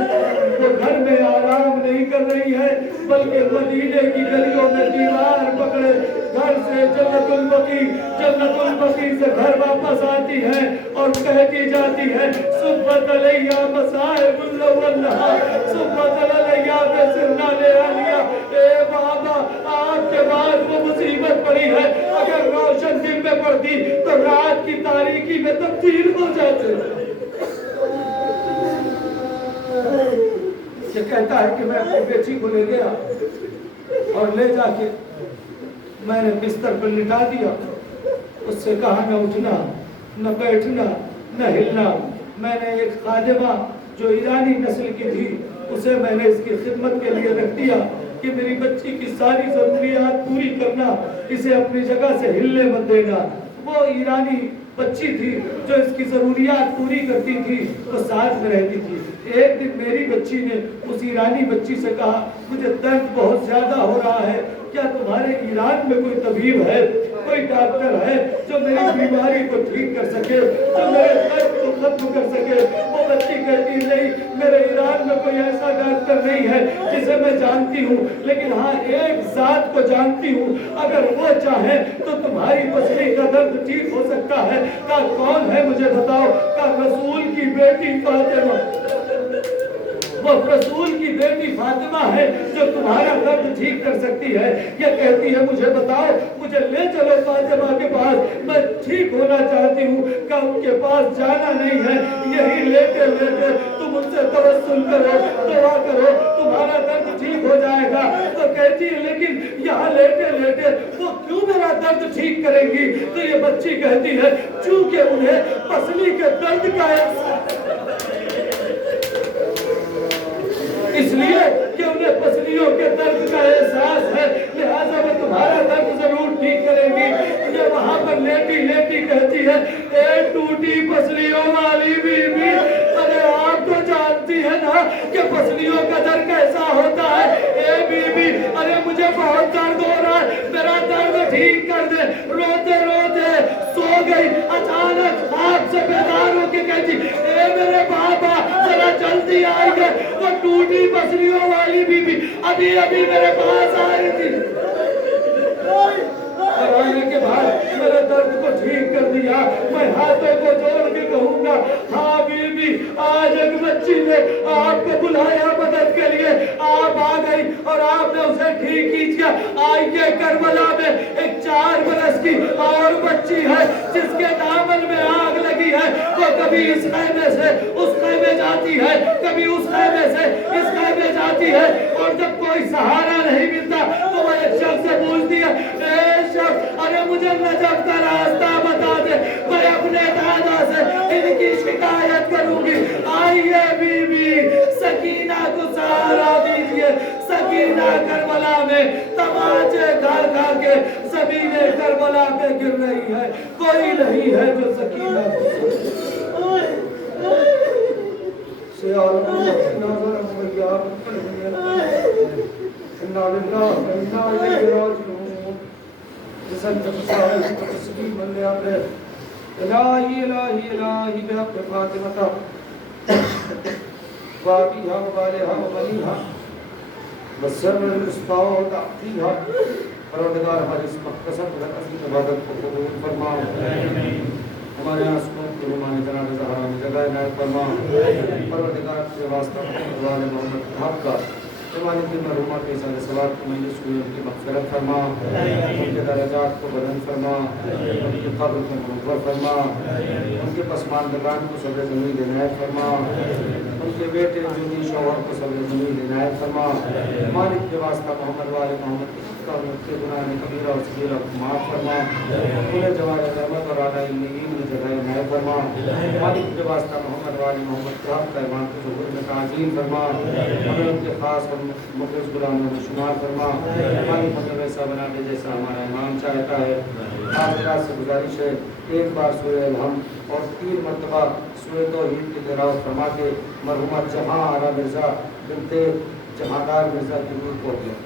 वो घर में आराम नहीं कर रही है, बल्कि मदीने की गलियों में दीवार पकड़े घर से जन्नतुल बकी से घर वापस आती है और कहती जाती है सुब्बत अलैया मसाइबुल वन्नहा, सुब्बत अलैया बिसरना ले आलिया। ए बाबा, आपके बाद वो मुसीबत पड़ी है, अगर रोशन दिन में पड़ती तो रात की तारीकी में तब्दील हो जाते। ये कहता है कि मैं अपनी बेटी को ले गया, और ले जाके मैंने बिस्तर पर लिटा दिया। उससे कहा न उठना, न बैठना, न हिलना। मैंने एक खादिमा जो ईरानी नस्ल की थी उसे मैंने इसकी खिदमत के लिए रख दिया कि मेरी बच्ची की सारी ज़रूरियात पूरी करना, इसे अपनी जगह से हिलने मत देना। वो ईरानी बच्ची थी जो इसकी ज़रूरियात पूरी करती थी, वो साथ में रहती थी। एक दिन मेरी बच्ची ने उस ईरानी बच्ची से कहा, मुझे दर्द बहुत ज़्यादा हो रहा है, क्या तुम्हारे ईरान में कोई तबीब है, कोई डॉक्टर है जो मेरी बीमारी को ठीक कर सके, जो मेरे दर्द को खत्म कर सके? वो बच्ची कहती नहीं, मेरे ईरान में कोई ऐसा डॉक्टर नहीं है जिसे मैं जानती हूँ, लेकिन हाँ एक ज़ात को जानती हूँ, अगर वो चाहे तो तुम्हारी पसली का दर्द ठीक हो सकता है। का कौन है मुझे बताओ? का रसूल की बेटी फातिमा। वो रसूल की बेटी फातिमा है जो तुम्हारा दर्द ठीक कर सकती है। ये कहती है मुझे बताओ, मुझे ले चलो फातिमा के पास, मैं ठीक होना चाहती हूँ। क्या उनके पास जाना नहीं है, यही लेटे लेटे तुम उनसे तवस्सुल करो, दुआ करो, तुम्हारा दर्द ठीक हो जाएगा। तो कहती है लेकिन यहाँ लेटे लेटे वो क्यों मेरा दर्द ठीक करेंगी? तो ये बच्ची कहती है चूंकि उन्हें पसली के दर्द का इसलिए कि उन्हें पसलियों के दर्द का एहसास है, लिहाजा वो तुम्हारा दर्द जरूर ठीक करेंगी। ये वहां पर लेटी लेटी कहती है, ए टूटी पसलियों वाली बीवी, अरे आप तो जानती है ना कि पसलियों का दर्द कैसा होता है। ए बीबी, अरे मुझे बहुत दर्द हो रहा है, मेरा दर्द ठीक कर दे। रोते रोते सो गई। अचानक ख्वाब से बेदार होके कहती, ए मेरे बाबा जरा जल्दी आइए। वो टूटी पसलियों वाली बीबी अभी अभी मेरे पास आई थी। आने के बाद मेरे दर्द को ठीक कर दिया। मैं हाथों को जोड़ के कहूँगा, हाँ बीबी, आज एक बच्ची ने आपको बुलाया मदद के लिए, आप आ गई और आपने उसे ठीक कीजिए। आइए, करबला में एक 4 बरस की और बच्ची है जिसके दामन में आग लगी है। वो कभी इस खैमे से उस खैमे जाती है, कभी उस खैमे से इस खैमे जाती है, और जब कोई सहारा नहीं मिलता तो वो एक शख्स से पूछती है, ए शख्स, अरे मुझे नजफ का रास्ता बता दे, मैं अपने दादा से इनकी शिकायत करूंगी। आइए बीबी, सकीना को सहारा दीजिए। सकीना करबला में तमाचे खा खा के ज़मीने करबला पे गिर रही है। कोई नहीं है जो सकीना से इलाही इलाही इलाही बिहक़ फातिमा वाबिहा वालिहा वबनीहा वसर्र इस्ताओ तातीहा। परवरदिगार हमारी इस मक़सद मुक़द्दस इबादत को कबूल फरमा। हमारे आंसुओं को रुमाने जनाज़े ज़हरा में जगह इनायत फरमा। परवरदिगार के वास्ता वाले मोहम्मद हक़ का ईमानी की मरहुमा के सारे सवाब को मंजूर हुई, उनकी मग़फ़िरत फरमा, उनके दर्जात को बुलंद फरमा, उनकी क़ब्र को मुनव्वर फरमा, उनके पसमानदगान को सब्र ज़मीन इनायत फरमा, उनके बेटे जूनी शौहर को सब्र ज़मीन इनायत फरमा। मालिक के वास्ता मोहम्मद वाले मोहम्मद का उनके गुनाह कबीरा और सगीरा को माफ़ फरमा। उन्हें जवाब रहमत और आला इल्मीन में जगह इनायत फरमा। मालिक के वास्ता मोहम्मद वाले मोहम्मद का ईमान को ज़ुहूर में ताज़ीम फरमा। हमें उनके ख़ास और मुख़लिस गुलामों में शुमार फरमा। मालिक हमें वैसा बना दे जैसा हमारा इमाम चाहता है। आप से गुजारिश है, एक बार सूरह अल-हम्द और 3 मरतबा सूरह तौहीद की तिलावत फरमा के मरहुमा जहां आरा मिर्ज़ा बिनते जहांदार मिर्ज़ा की रूह को दिया।